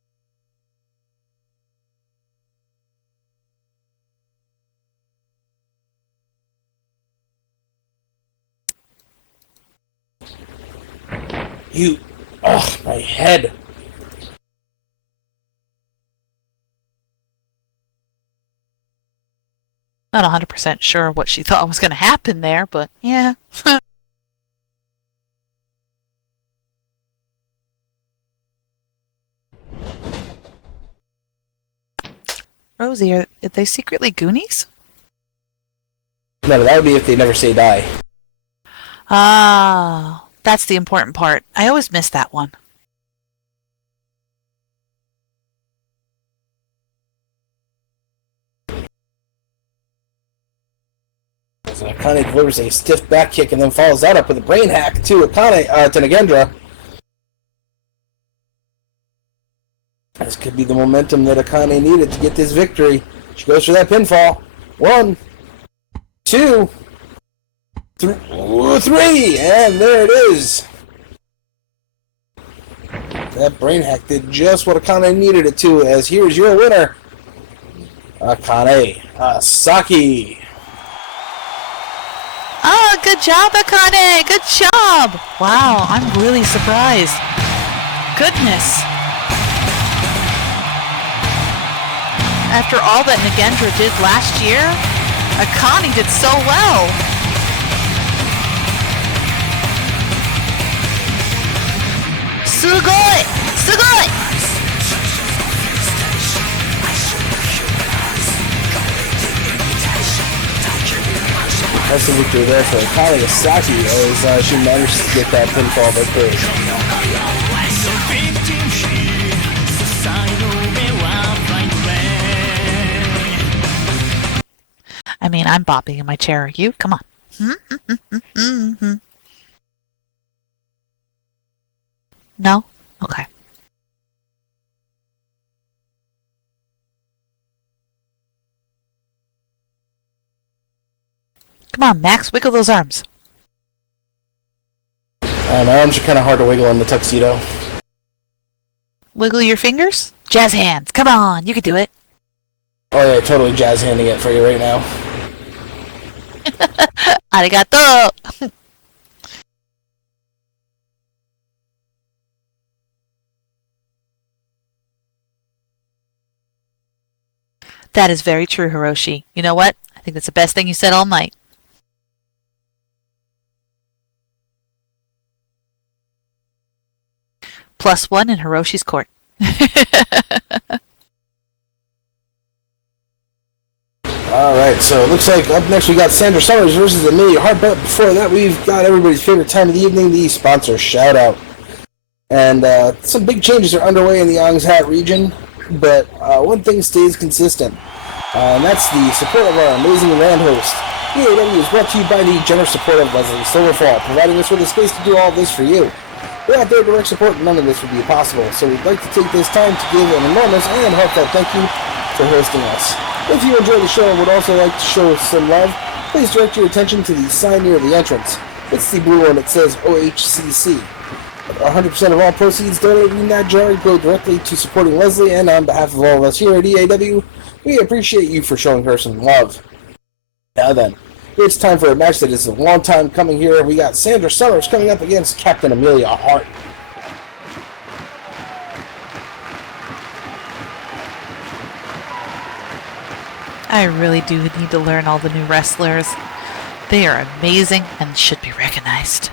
You... Ugh, my head. Not 100% sure what she thought was going to happen there, but yeah. Rosie, are they secretly Goonies? No, that would be if they never say die. Ah, that's the important part. I always miss that one. So Akane delivers a stiff back kick and then follows that up with a brain hack to Akane, to Nagendra. This could be the momentum that Akane needed to get this victory. She goes for that pinfall. 1, 2, 3, and there it is. That brain hack did just what Akane needed it to, as here's your winner, Akane Asaki. Oh, good job, Akane! Good job! Wow, I'm really surprised. Goodness. After all that Nagendra did last year, Akane did so well. Sugoi! Sugoi! That's the victory there for Akane Asaki as she managed to get that pinfall victory. I mean, I'm bopping in my chair. You? Come on. No? Okay. Come on, Max, wiggle those arms. My arms are kind of hard to wiggle in the tuxedo. Wiggle your fingers? Jazz hands. Come on, you can do it. Oh yeah, totally jazz handing it for you right now. Arigato! That is very true, Hiroshi. You know what? I think that's the best thing you said all night. +1 in Hiroshi's court. Alright, so it looks like up next we got Sandra versus Amelia Harte, but before that we've got everybody's favorite time of the evening, the sponsor shout-out. And some big changes are underway in the Amelia-Hat region, but one thing stays consistent, and that's the support of our amazing land host. EAW is brought to you by the generous support of Leslie Silverfall, providing us with a space to do all this for you. Without their direct support, none of this would be possible, so we'd like to take this time to give an enormous and heartfelt thank you for hosting us. If you enjoy the show and would also like to show some love, please direct your attention to the sign near the entrance. It's the blue one that says OHCC. 100% of all proceeds donated in that jar go directly to supporting Leslie, and on behalf of all of us here at EAW, we appreciate you for showing her some love. Now then, it's time for a match that is a long time coming here. We got Sandra coming up against Captain Amelia Harte. I really do need to learn all the new wrestlers. They are amazing and should be recognized.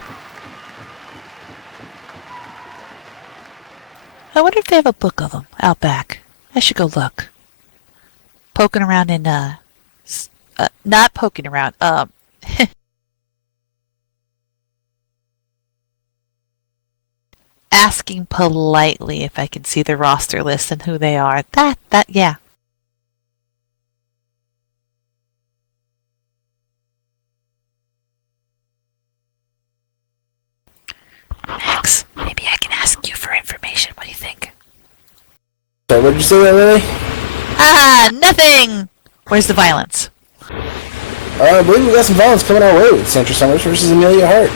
I wonder if they have a book of them out back. I should go look. Poking around in, not poking around, asking politely if I can see the roster list and who they are. Yeah. Max, maybe I can ask you for information. What do you think? So what did you say there, Lily? Ah, nothing! Where's the violence? I believe we got some violence coming our way with Sandra versus Amelia Harte.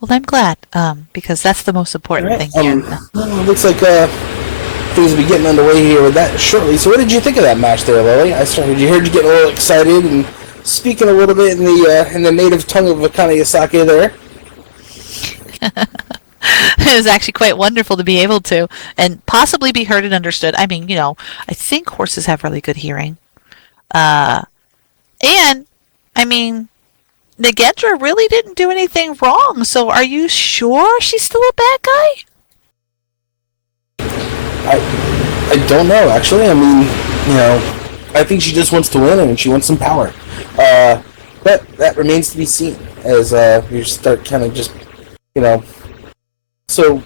Well, I'm glad, because that's the most important thing here. Looks like things will be getting underway here with that shortly. So what did you think of that match there, Lily? Heard you getting a little excited and speaking a little bit in the native tongue of Akane Asaki there. It was actually quite wonderful to be able to, and possibly be heard and understood. I mean, I think horses have really good hearing. And, I mean, Nagendra really didn't do anything wrong, so are you sure she's still a bad guy? I don't know, actually. I mean, I think she just wants to win and she wants some power. But that remains to be seen as we start kind of just, So,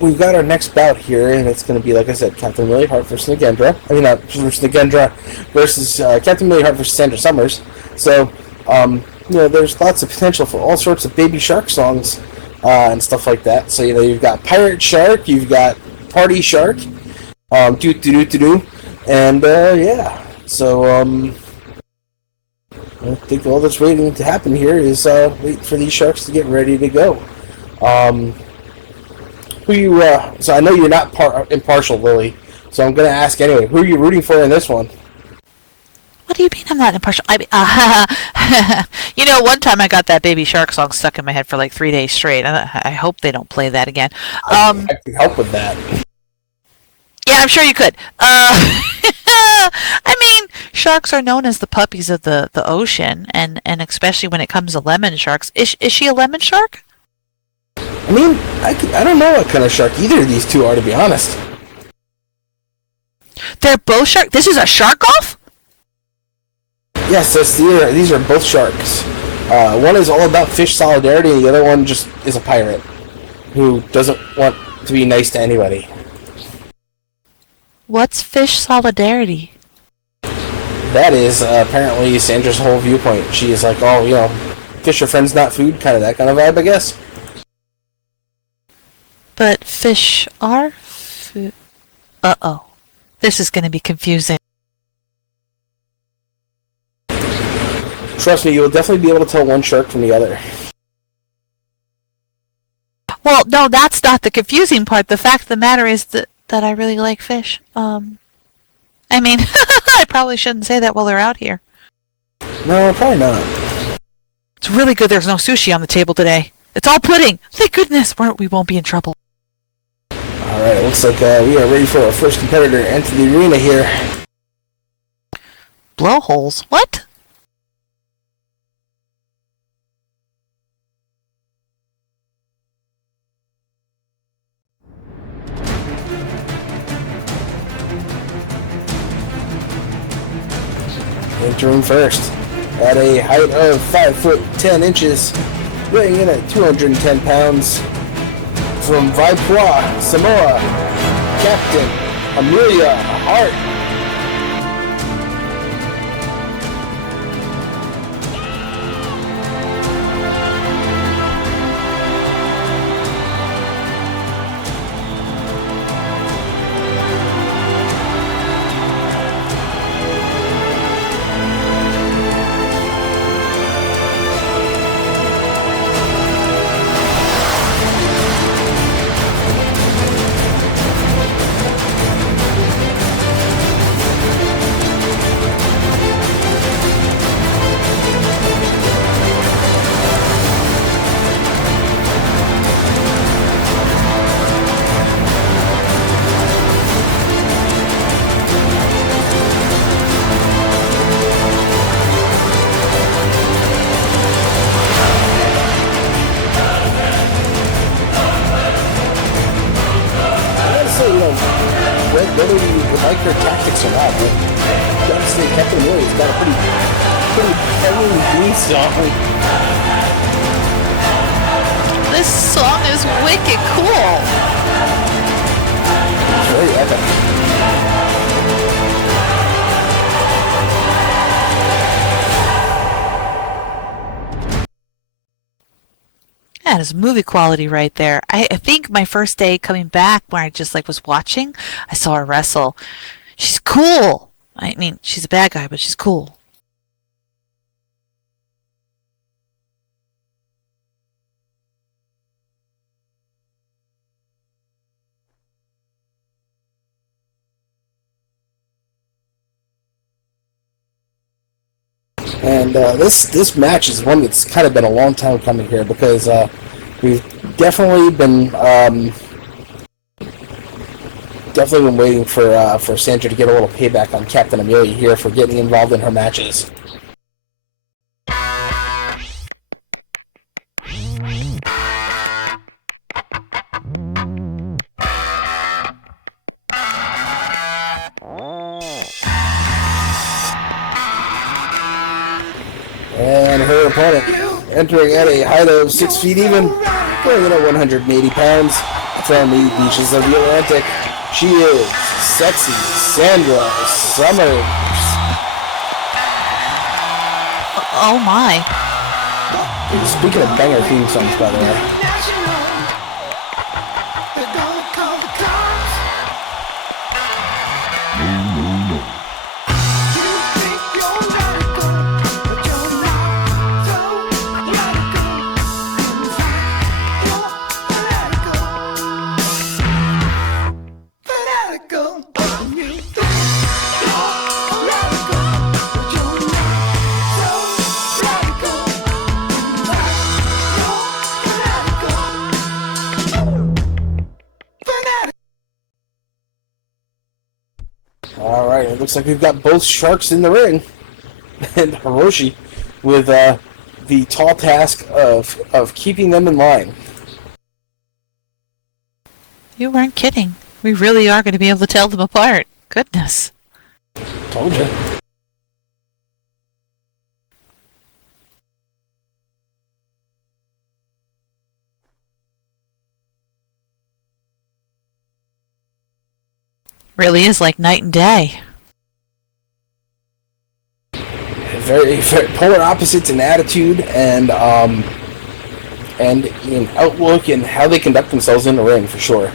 we've got our next bout here, and it's going to be, like I said, Captain Amelia Harte versus Nagendra. I mean, not versus Nagendra versus Captain Amelia Harte versus Sandra Summers. So, there's lots of potential for all sorts of Baby Shark songs and stuff like that. So, you've got Pirate Shark, you've got Party Shark, do, and, yeah. So, I think all that's waiting to happen here is wait for these sharks to get ready to go. So I know you're not impartial, Lily, so I'm going to ask anyway. Who are you rooting for in this one? What do you mean I'm not impartial? I mean, one time I got that Baby Shark song stuck in my head for like 3 days straight. I hope they don't play that again. I can help with that. Yeah, I'm sure you could. I mean, sharks are known as the puppies of the ocean, and especially when it comes to lemon sharks. Is she a lemon shark? I mean, I don't know what kind of shark either of these two are, to be honest. They're both shark. This is a shark off? Yes, these are both sharks. One is all about fish solidarity, and the other one just is a pirate who doesn't want to be nice to anybody. What's fish solidarity? That is apparently Sandra's whole viewpoint. She is like, fish are friends, not food, kind of that kind of vibe, I guess. But fish are food. Uh-oh. This is going to be confusing. Trust me, you will definitely be able to tell one shark from the other. Well, no, that's not the confusing part. The fact of the matter is that I really like fish. I mean, I probably shouldn't say that while they're out here. No, probably not. It's really good there's no sushi on the table today. It's all pudding. Thank goodness we won't be in trouble. Alright, it looks like we are ready for our first competitor to enter the arena here. Blowholes? What? Entering first, at a height of 5 foot 10 inches, weighing in at 210 pounds, from Vaipua, Samoa, Captain Amelia Harte. Whether you like her tactics or not, but honestly, Captain Amelia's got a pretty heavy theme song. This song is wicked cool. It's very epic. That is movie quality right there. I think my first day coming back, where I just was watching, I saw her wrestle. She's cool. I mean, she's a bad guy, but she's cool. And this match is one that's kind of been a long time coming here because we've definitely been waiting for Sandra to get a little payback on Captain Amelia here for getting involved in her matches. And her opponent, entering at a height of 6 feet even, going in at 180 pounds, from the beaches of the Atlantic, she is sexy Sandra Summers. Oh my. Speaking of banger theme songs, by the way. Alright, it looks like we've got both sharks in the ring. And Hiroshi with the tall task of keeping them in line. You weren't kidding. We really are going to be able to tell them apart. Goodness. Told you. Really is like night and day. Very, very polar opposites in attitude and in outlook and how they conduct themselves in the ring, for sure.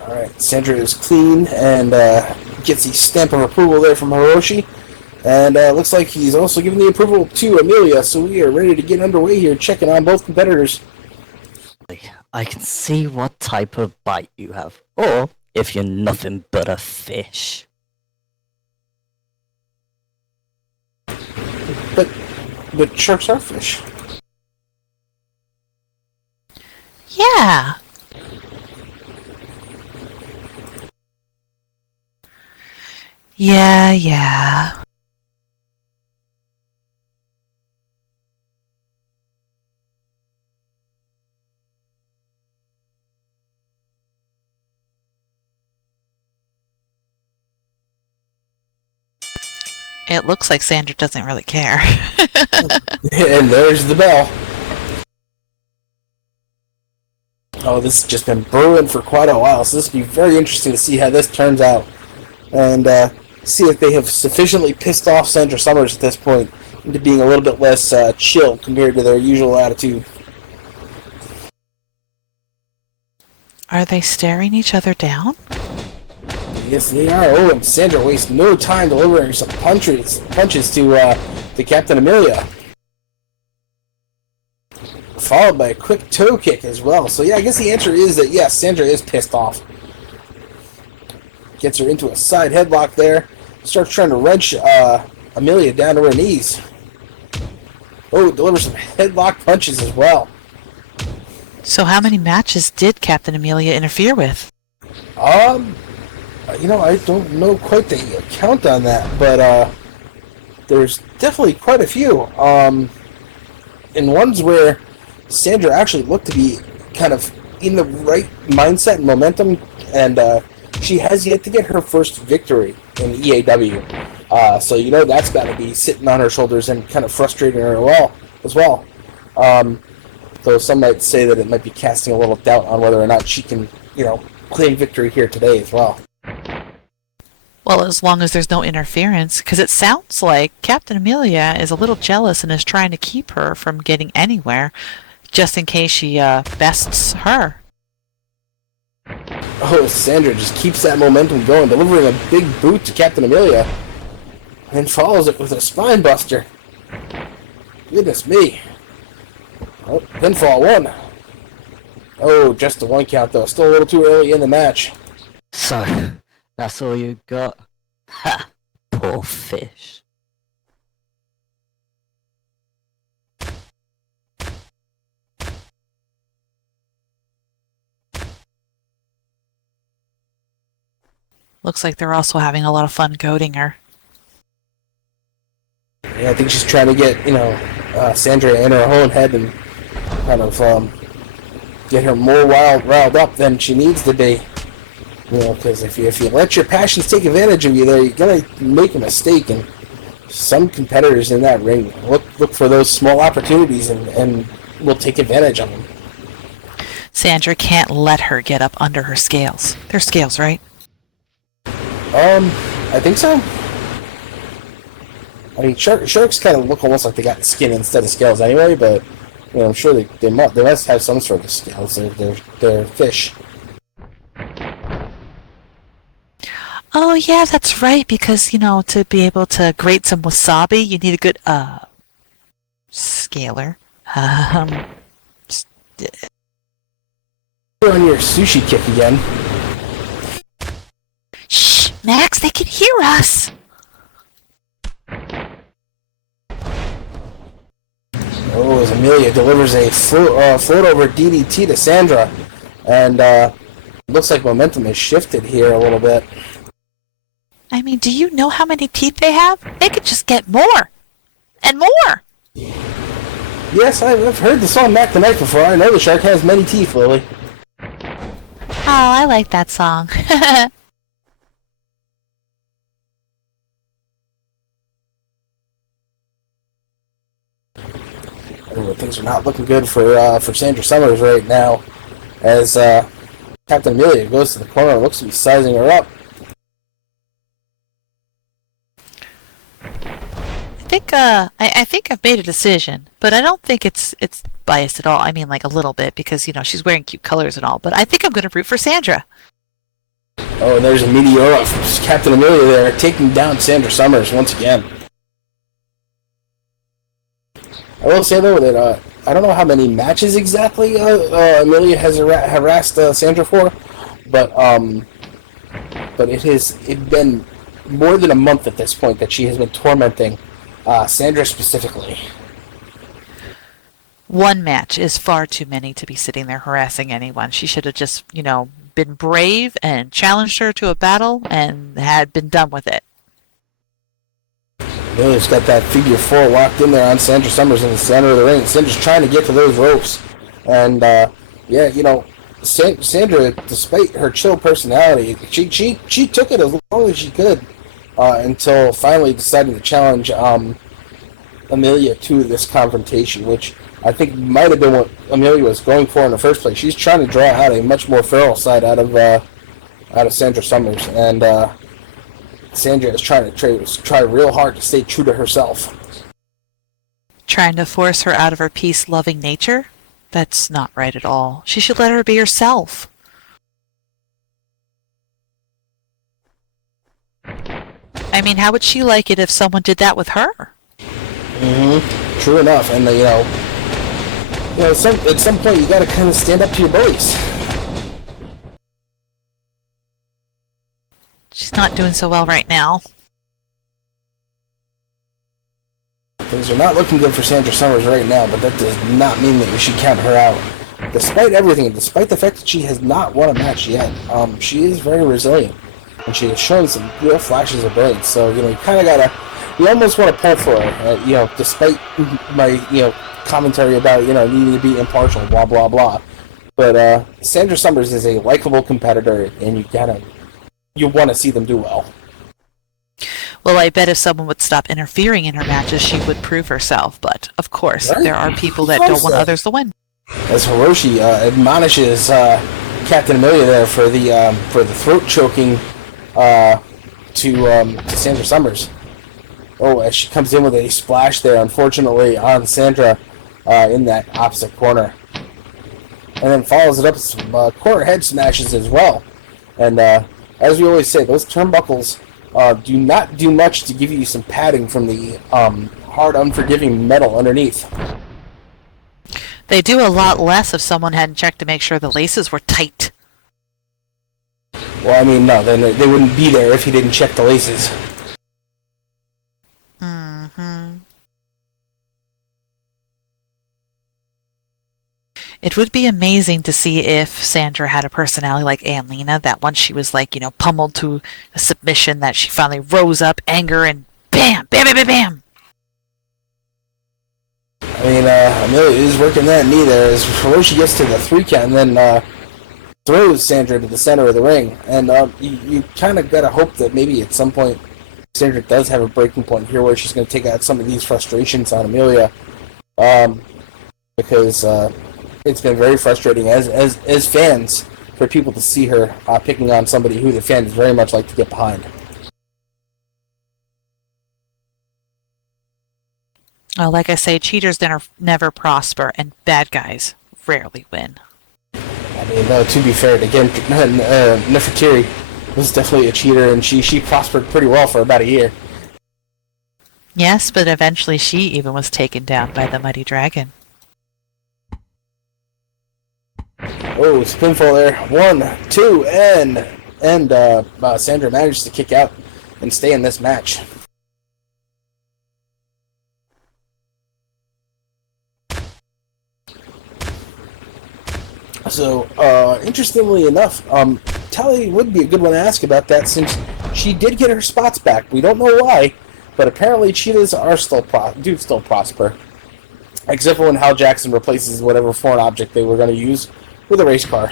Alright, Sandra is clean and gets the stamp of approval there from Hiroshi. And looks like he's also giving the approval to Amelia, so we are ready to get underway here, checking on both competitors. I can see what type of bite you have, or if you're nothing but a fish. But sharks are fish. Yeah. Yeah. It looks like Sandra doesn't really care. And there's the bell. Oh, this has just been brewing for quite a while, so this will be very interesting to see how this turns out. And see if they have sufficiently pissed off Sandra Summers at this point into being a little bit less chill compared to their usual attitude. Are they staring each other down? Yes, they are. Oh, and Sandra wastes no time delivering some punches to Captain Amelia. Followed by a quick toe kick as well. So yeah, I guess the answer is that yes, Sandra is pissed off. Gets her into a side headlock there. Starts trying to wrench Amelia down to her knees. Oh, delivers some headlock punches as well. So how many matches did Captain Amelia interfere with? I don't know quite the count on that, but there's definitely quite a few. And ones where Sandra actually looked to be kind of in the right mindset and momentum, and she has yet to get her first victory in EAW. So that's got to be sitting on her shoulders and kind of frustrating her as well. Though some might say that it might be casting a little doubt on whether or not she can, claim victory here today as well. Well, as long as there's no interference, because it sounds like Captain Amelia is a little jealous and is trying to keep her from getting anywhere, just in case she bests her. Oh, Sandra just keeps that momentum going, delivering a big boot to Captain Amelia, and follows it with a spine buster. Goodness me. Oh, pinfall 1. Oh, just the 1 count though. Still a little too early in the match. So, that's all you got? Ha! Poor fish. Looks like they're also having a lot of fun goading her. Yeah, I think she's trying to get, Sandra in her own head and kind of get her more riled up than she needs to be. Because if you let your passions take advantage of you there, you're going to make a mistake. And some competitors in that ring look for those small opportunities and will take advantage of them. Sandra can't let her get up under her scales. They're scales, right? I think so. I mean, sharks kind of look almost like they got skin instead of scales anyway, but I'm sure they must have some sort of scales. They're fish. Oh yeah, that's right, because, to be able to grate some wasabi, you need a good, scaler. You're on your sushi kick again. Shh, Max, they can hear us! Oh, as Amelia delivers a float over DDT to Sandra, and looks like momentum has shifted here a little bit. I mean, do you know how many teeth they have? They could just get more! And more! Yes, I've heard the song Mac the Knife before. I know the shark has many teeth, Lily. Oh, I like that song. Oh, things are not looking good for Sandra Summers right now, as Captain Amelia goes to the corner and looks to be sizing her up. I think I've made a decision, but I don't think it's biased at all. I mean, like a little bit, because she's wearing cute colors and all. But I think I'm going to root for Sandra. Oh, and there's a Meteora from Captain Amelia there, taking down Sandra Summers once again. I will say though that I don't know how many matches exactly Amelia has harassed Sandra for, but it has been more than a month at this point that she has been tormenting Sandra specifically. One match is far too many to be sitting there harassing anyone. She should have just, been brave and challenged her to a battle and had been done with it. Amelia's got that figure 4 locked in there on Sandra Summers in the center of the ring. Sandra's trying to get to those ropes. And, Sandra, despite her chill personality, she took it as long as she could until finally deciding to challenge Amelia to this confrontation, which I think might have been what Amelia was going for in the first place. She's trying to draw out a much more feral side out of Sandra Summers, and Sandra is trying to try real hard to stay true to herself. Trying to force her out of her peace-loving nature? That's not right at all. She should let her be herself. I mean, how would she like it if someone did that with her? Mm-hmm. True enough, and at some point you got to kind of stand up to your bullies. She's not doing so well right now. Things are not looking good for Sandra Summers right now, but that does not mean that we should count her out. Despite everything, despite the fact that she has not won a match yet, she is very resilient, and she has shown some real flashes of brilliance. So you kind of gotta, you almost want to pull for her, despite my commentary about needing to be impartial, blah blah blah. But Sandra Summers is a likable competitor, and you want to see them do well. Well, I bet if someone would stop interfering in her matches, she would prove herself. But, of course, Right. there are people that don't want others to win. As Hiroshi admonishes Captain Amelia there for the throat choking to Sandra Summers. Oh, as she comes in with a splash there, unfortunately, on Sandra in that opposite corner. And then follows it up with some corner head smashes as well. And as we always say, those turnbuckles do not do much to give you some padding from the hard, unforgiving metal underneath. They do a lot less if someone hadn't checked to make sure the laces were tight. Well, I mean, no, then they wouldn't be there if he didn't check the laces. Mm-hmm. It would be amazing to see if Sandra had a personality like Lena, that once she was like, pummeled to a submission, that she finally rose up, anger, and bam, bam, bam, bam, bam. I mean, Amelia is working that knee there as Hiroshi gets to the 3 count and then throws Sandra to the center of the ring. And you kind of got to hope that maybe at some point Sandra does have a breaking point here where she's going to take out some of these frustrations on Amelia. Because it's been very frustrating as fans for people to see her picking on somebody who the fans very much like to get behind. Well, like I say, cheaters never prosper, and bad guys rarely win. I mean, no, to be fair, again, Nefertiti was definitely a cheater, and she prospered pretty well for about a year. Yes, but eventually she even was taken down by the Mighty Dragon. Oh, it's a pinfall there. 1, 2, and Sandra managed to kick out and stay in this match. So, interestingly enough, Tally would be a good one to ask about that since she did get her spots back. We don't know why, but apparently cheetahs are still prosper. Except for when Hal Jackson replaces whatever foreign object they were going to use with a race car.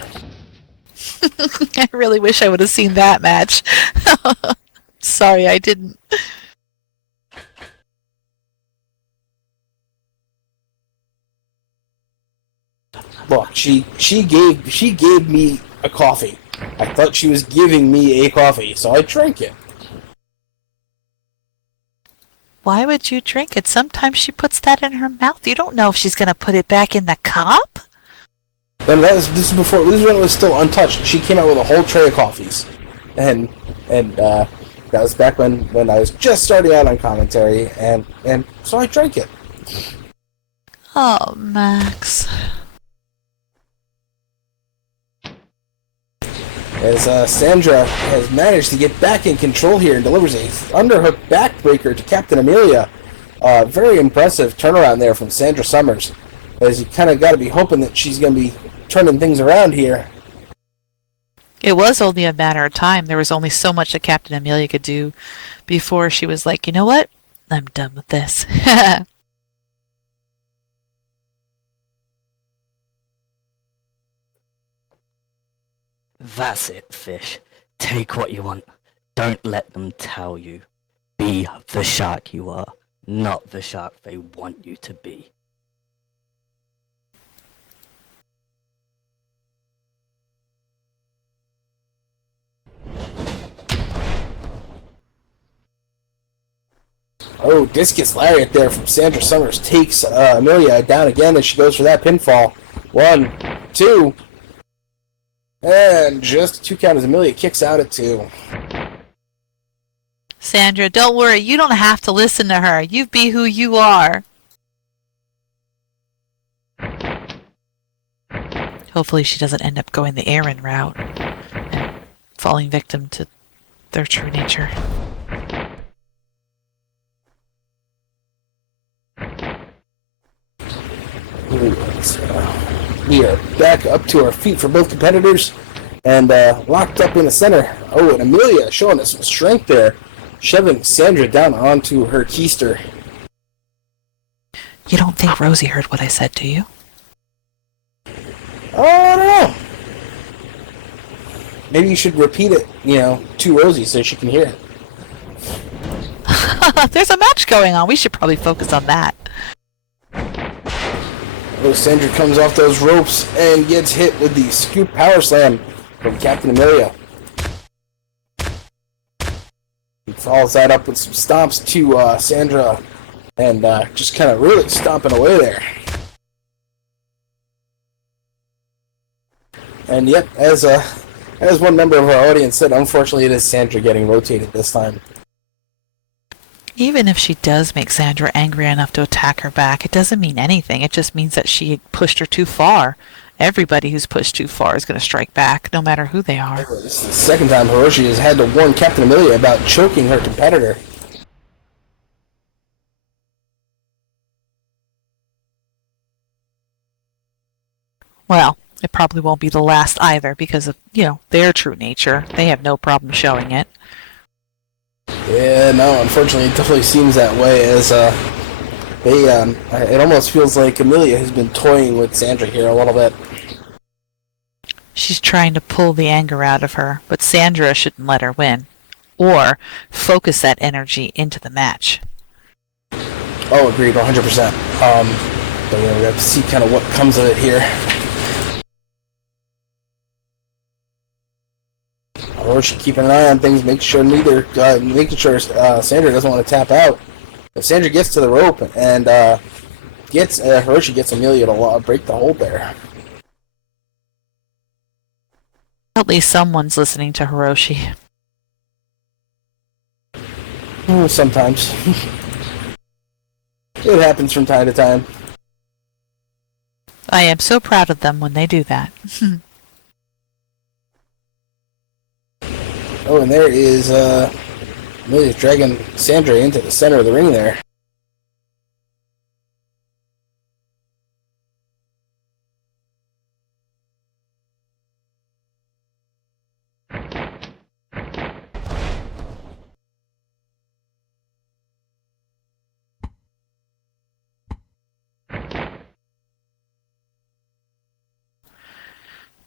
I really wish I would have seen that match. Sorry, I didn't. Look, she gave me a coffee. I thought she was giving me a coffee, so I drank it. Why would you drink it? Sometimes she puts that in her mouth. You don't know if she's going to put it back in the cup. And this is when it was still untouched. She came out with a whole tray of coffees, and that was back when I was just starting out on commentary, and so I drank it. Oh, Max. As Sandra has managed to get back in control here and delivers a underhook backbreaker to Captain Amelia. Very impressive turnaround there from Sandra Summers. As you kind of got to be hoping that she's going to be turning things around here. It was only a matter of time. There was only so much that Captain Amelia could do before she was like, you know what? I'm done with this. That's it, Fish. Take what you want. Don't let them tell you. Be the shark you are, not the shark they want you to be. Oh, discus lariat there from Sandra Summers takes Amelia down again as she goes for that pinfall. 1, 2, and just 2 count as Amelia kicks out at 2. Sandra, don't worry. You don't have to listen to her. You be who you are. Hopefully she doesn't end up going the Aaron route and falling victim to their true nature. We are back up to our feet for both competitors and locked up in the center. Oh, and Amelia showing us some strength there, shoving Sandra down onto her keister. You don't think Rosie heard what I said, do you? Oh, I don't know. Maybe you should repeat it, to Rosie so she can hear it. There's a match going on. We should probably focus on that. Oh, Sandra comes off those ropes and gets hit with the scoop power slam from Captain Amelia. He follows that up with some stomps to Sandra and just kind of really stomping away there. And yep, as As one member of our audience said, unfortunately it is Sandra getting rotated this time. Even if she does make Sandra angry enough to attack her back, it doesn't mean anything. It just means that she pushed her too far. Everybody who's pushed too far is going to strike back, no matter who they are. This is the second time Hiroshi has had to warn Captain Amelia about choking her competitor. Well, it probably won't be the last either because of, their true nature. They have no problem showing it. Yeah, no, unfortunately it definitely seems that way as, it almost feels like Amelia has been toying with Sandra here a little bit. She's trying to pull the anger out of her, but Sandra shouldn't let her win. Or focus that energy into the match. Oh, agreed, 100%. But we have to see kind of what comes of it here. Hiroshi keeping an eye on things, making sure Sandra doesn't want to tap out. If Sandra gets to the rope and Hiroshi gets Amelia to break the hold there. At least someone's listening to Hiroshi. Sometimes. It happens from time to time. I am so proud of them when they do that. Oh, and there is Amelia's dragging Sandra into the center of the ring there.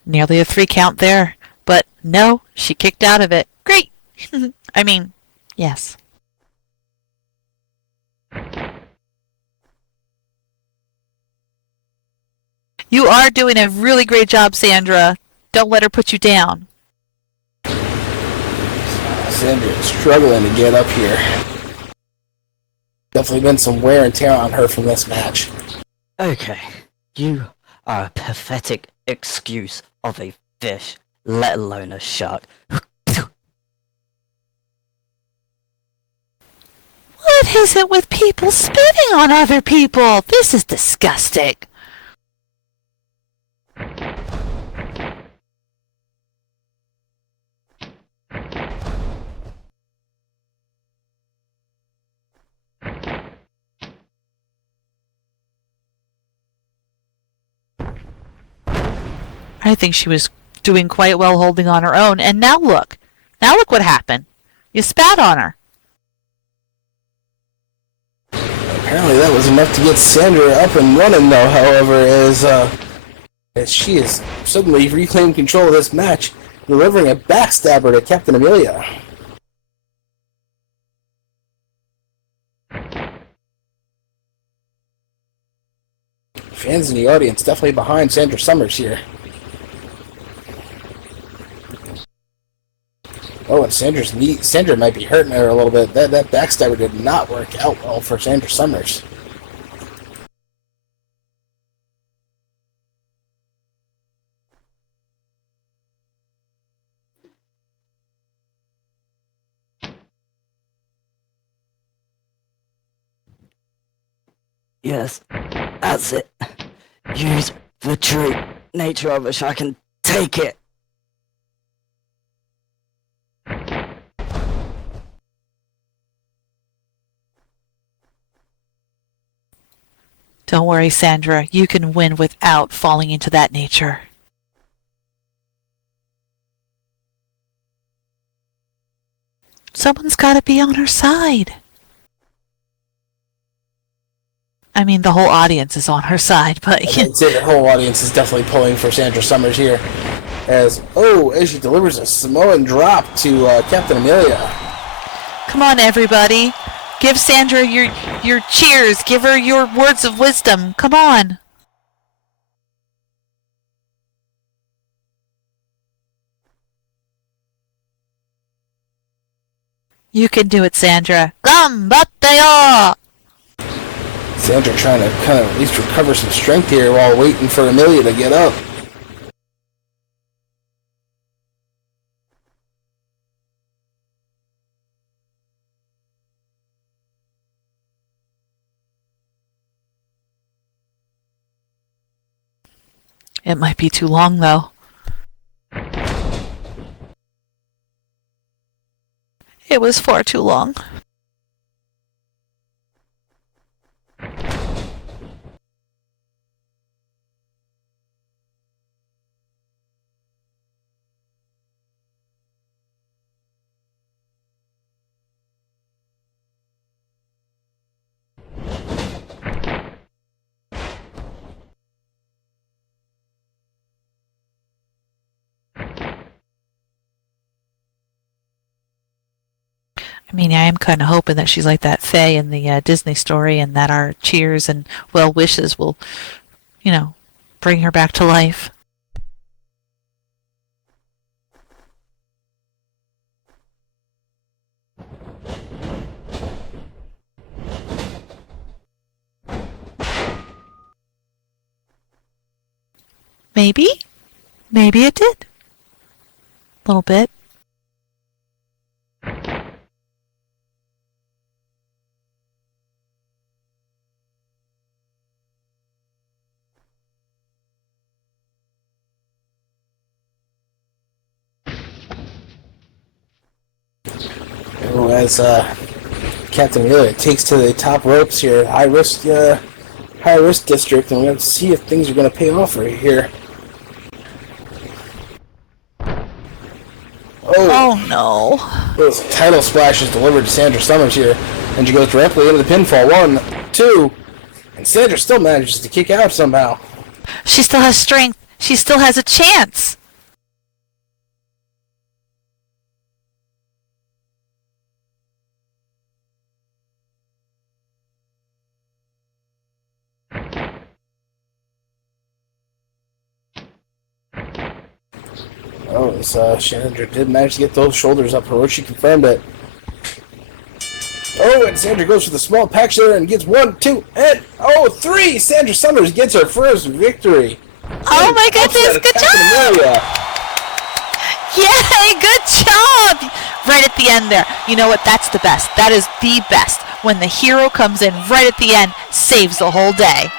Nearly a 3 count there. But no, she kicked out of it. Great! I mean, yes. You are doing a really great job, Sandra. Don't let her put you down. Sandra is struggling to get up here. Definitely been some wear and tear on her from this match. Okay, you are a pathetic excuse of a fish, let alone a shark. What is it with people spitting on other people? This is disgusting. I think she was doing quite well holding on her own, and now look. Now look what happened. You spat on her. Apparently that was enough to get Sandra up and running, though, however, as she has suddenly reclaimed control of this match, delivering a backstabber to Captain Amelia. Fans in the audience definitely behind Sandra Summers here. Oh, and Sandra might be hurting her a little bit. That backstabber did not work out well for Sandra Summers. Yes, that's it. Use the true nature of a shark and take it. Don't worry, Sandra. You can win without falling into that nature. Someone's got to be on her side. I mean, the whole audience is on her side, but... I'd say the whole audience is definitely pulling for Sandra Summers here. As she delivers a Samoan drop to Captain Amelia. Come on, everybody. Give Sandra your cheers. Give her your words of wisdom. Come on. You can do it, Sandra. Gambatte! Sandra trying to kind of at least recover some strength here while waiting for Amelia to get up. It might be too long, though. It was far too long. I mean, I am kind of hoping that she's like that Faye in the Disney story and that our cheers and well wishes will, bring her back to life. Maybe? Maybe it did. A little bit. As Captain Amelia takes to the top ropes here, high risk district, and we're going to see if things are going to pay off right here. Oh no. This title splash is delivered to Sandra Summers here, and she goes directly into the pinfall. 1, 2, and Sandra still manages to kick out somehow. She still has strength. She still has a chance. Oh, this Sandra did manage to get those shoulders up her. She confirmed it. Oh, and Sandra goes for the small patch there and gets 1, 2, and 3! Sandra Summers gets her first victory. Oh my goodness, good job! Amelia. Yay, good job! Right at the end there. You know what? That's the best. That is the best. When the hero comes in right at the end, saves the whole day.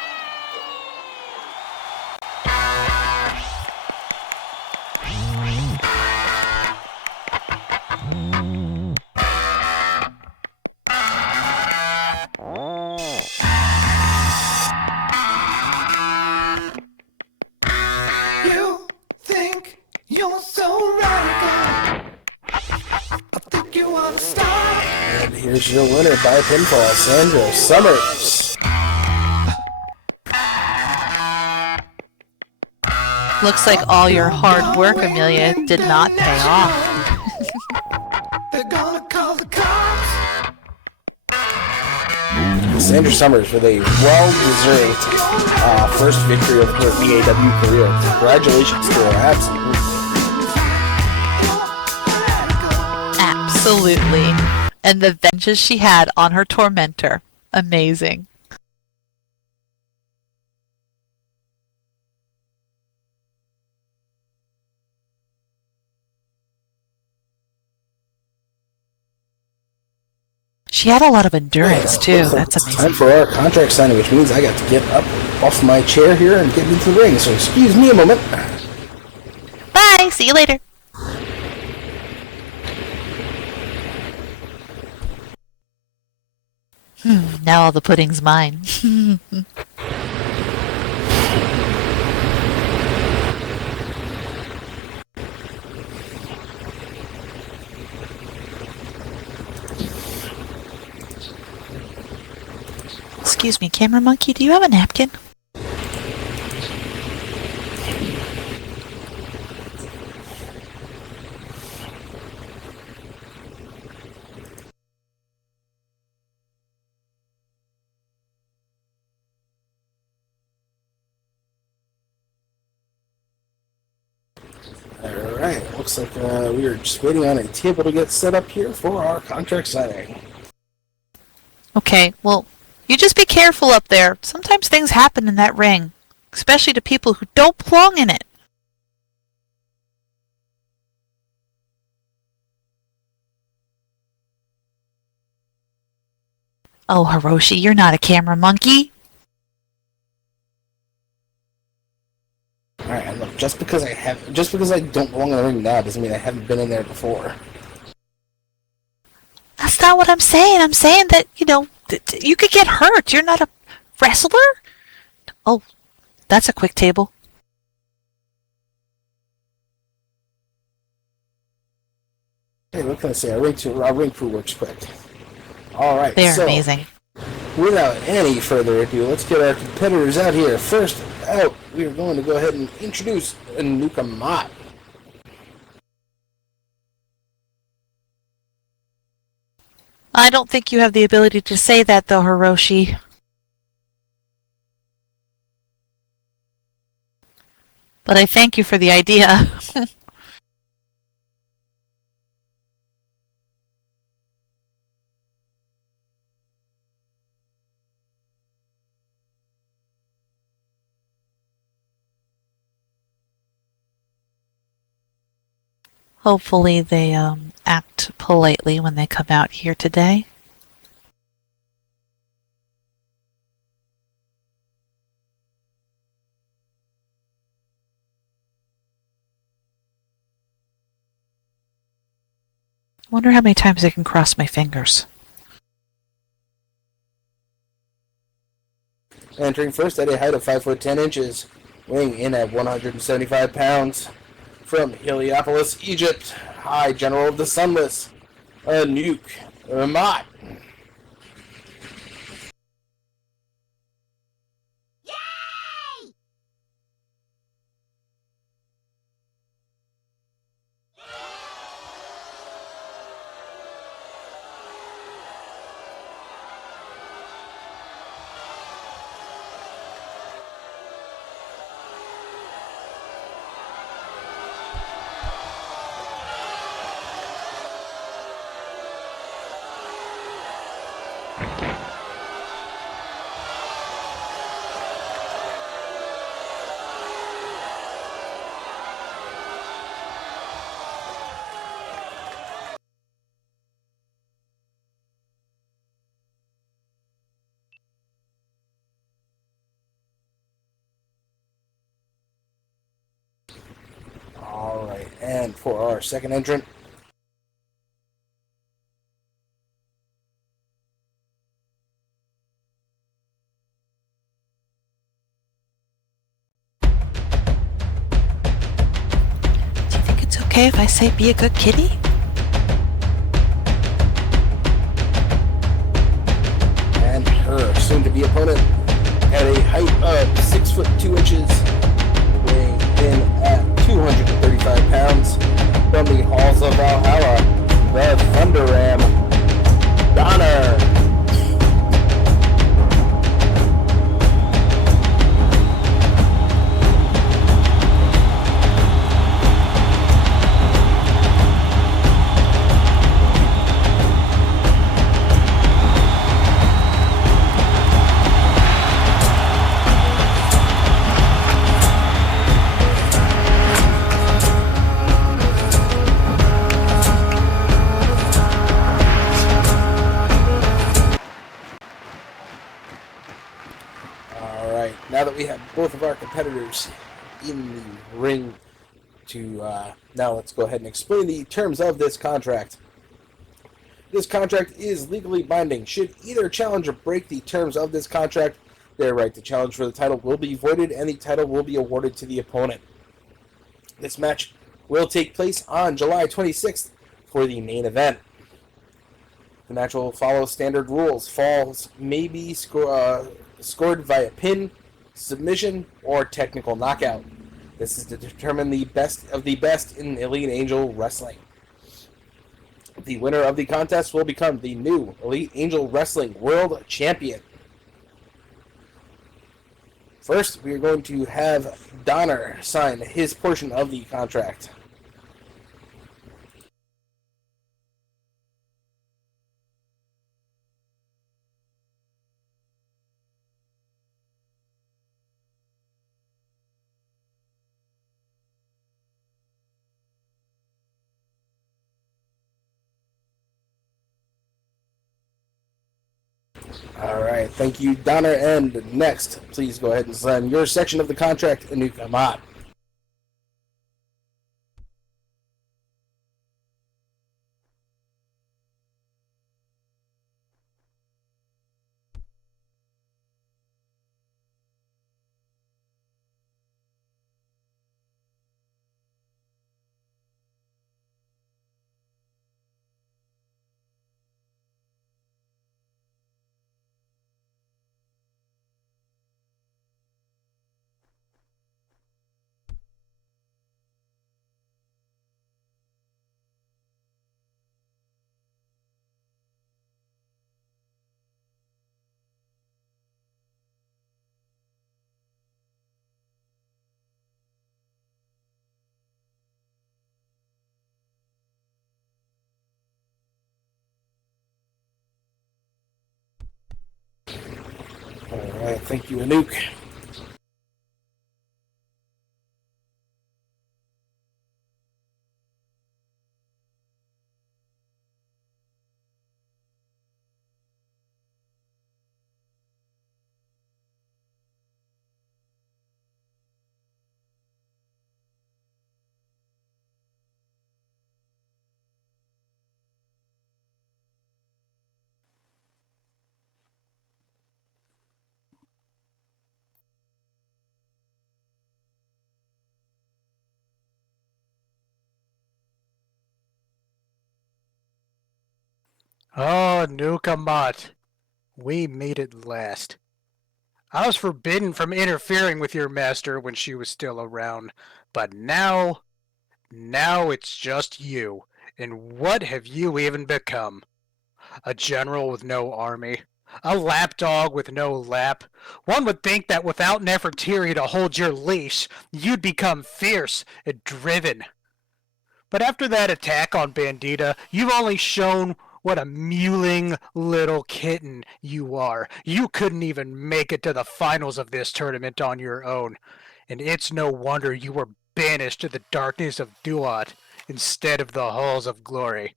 You think you're so radical. I think you want to stop. And here's your winner by pinfall, Sandra Summers. Looks like all your hard work, Amelia, did not pay off. They're gonna call the cops. Sandra Summers with a well-deserved first victory of her EAW career. Congratulations to her, absolutely. Absolutely. And the vengeance she had on her tormentor. Amazing. She had a lot of endurance, too. That's It's amazing. time for our contract signing, which means I got to get up off my chair here and get into the ring. So excuse me a moment. Bye. See you later. Now all the pudding's mine. Excuse me, camera monkey, do you have a napkin? Alright, looks like we are just waiting on a table to get set up here for our contract signing. Okay, well, you just be careful up there. Sometimes things happen in that ring, especially to people who don't belong in it. Oh, Hiroshi, you're not a camera monkey. Alright, just because I don't belong in the ring now doesn't mean I haven't been in there before. That's not what I'm saying. I'm saying that, you could get hurt. You're not a wrestler? Oh, that's a quick table. Hey, what can I say? Our ring crew works quick. Alright, They're so amazing. without any further ado, let's get our competitors out here. First out, we are going to go ahead and introduce Anuke-Emhat. I don't think you have the ability to say that, though, Hiroshi. But I thank you for the idea. Hopefully they act politely when they come out here today. Wonder how many times I can cross my fingers. Entering first at a height of 5 foot 10 inches, weighing in at 175 pounds, from Heliopolis, Egypt, High General of the Sunless, Anuke-Emhat. Alright, and for our second entrant, Do you think it's okay if I say be a good kitty? and her soon-to-be opponent, at a height of 6 foot 2 inches, weighing in at 235 pounds, from the halls of Valhalla, the Thunder Ram, Donner. Alright, now that we have both of our competitors in the ring, now let's go ahead and explain the terms of this contract. This contract is legally binding. Should either challenge or break the terms of this contract, their right to challenge for the title will be voided and the title will be awarded to the opponent. This match will take place on July 26th for the main event. The match will follow standard rules. Falls may be scored via pin, submission, or technical knockout. This is to determine the best of the best in Elite Angel Wrestling. The winner of the contest will become the new Elite Angel Wrestling World Champion. First, we are going to have Donner sign his portion of the contract. Alright, thank you, Donner. And next, please go ahead and sign your section of the contract, Anuke-Emhat. right, thank you, Anuke. Oh, Anuke-Emhat, we made it last. I was forbidden from interfering with your master when she was still around, but now it's just you. And what have you even become? A general with no army? A lapdog with no lap? One would think that without Nefertiri to hold your leash, you'd become fierce and driven. But after that attack on Bandita, you've only shown what a mewling little kitten you are. You couldn't even make it to the finals of this tournament on your own. And it's no wonder you were banished to the darkness of Duat instead of the halls of glory.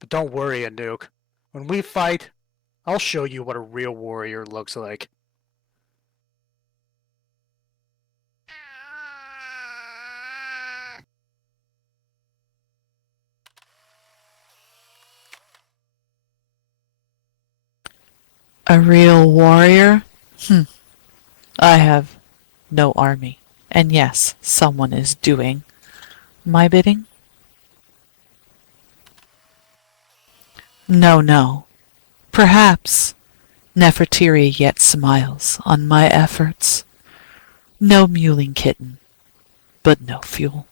But don't worry, Anuke. When we fight, I'll show you what a real warrior looks like. A real warrior? I have no army. And yes, someone is doing my bidding? No. Perhaps Nefertiri yet smiles on my efforts. No mewling kitten, but no fuel.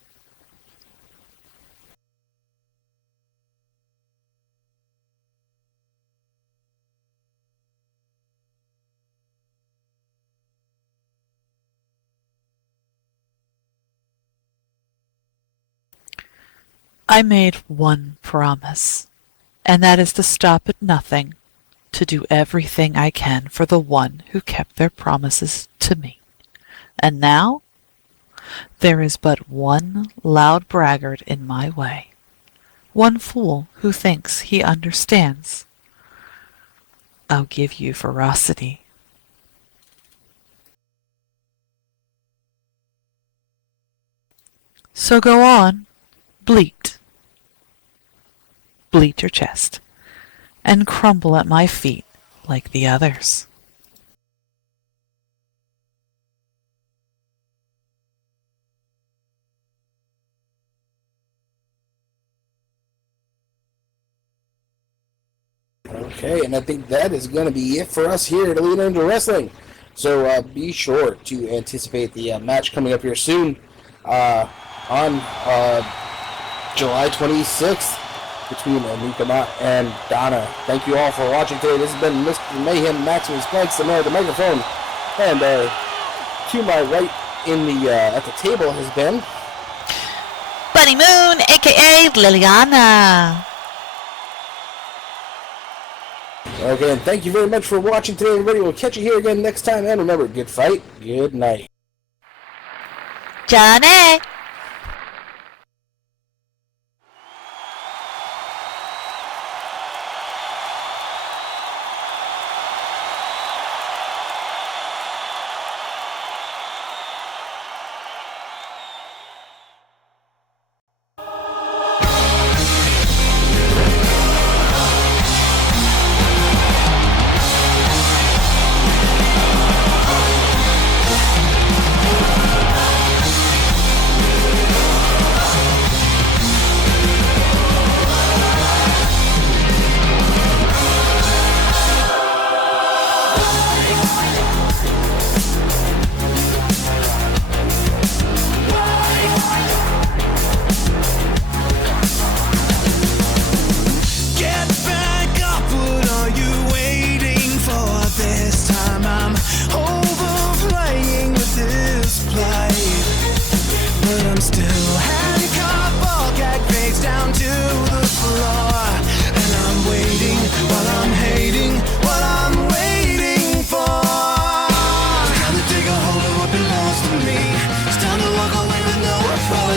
I made one promise, and that is to stop at nothing, to do everything I can for the one who kept their promises to me. And now, there is but one loud braggart in my way, one fool who thinks he understands. I'll give you ferocity. So go on, bleat your chest, and crumble at my feet like the others. Okay, and I think that is going to be it for us here at Elite Angel Wrestling. So be sure to anticipate the match coming up here soon on July 26th between Anuke-Emhat and Donner. Thank you all for watching today. This has been Mr. Mayhem Maximus Planks, the man of the microphone. And to my right in the at the table has been Bunny Moon, aka Liliana. Okay, and thank you very much for watching today, everybody. We'll catch you here again next time. And remember, good fight, good night. Johnny.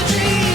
dream.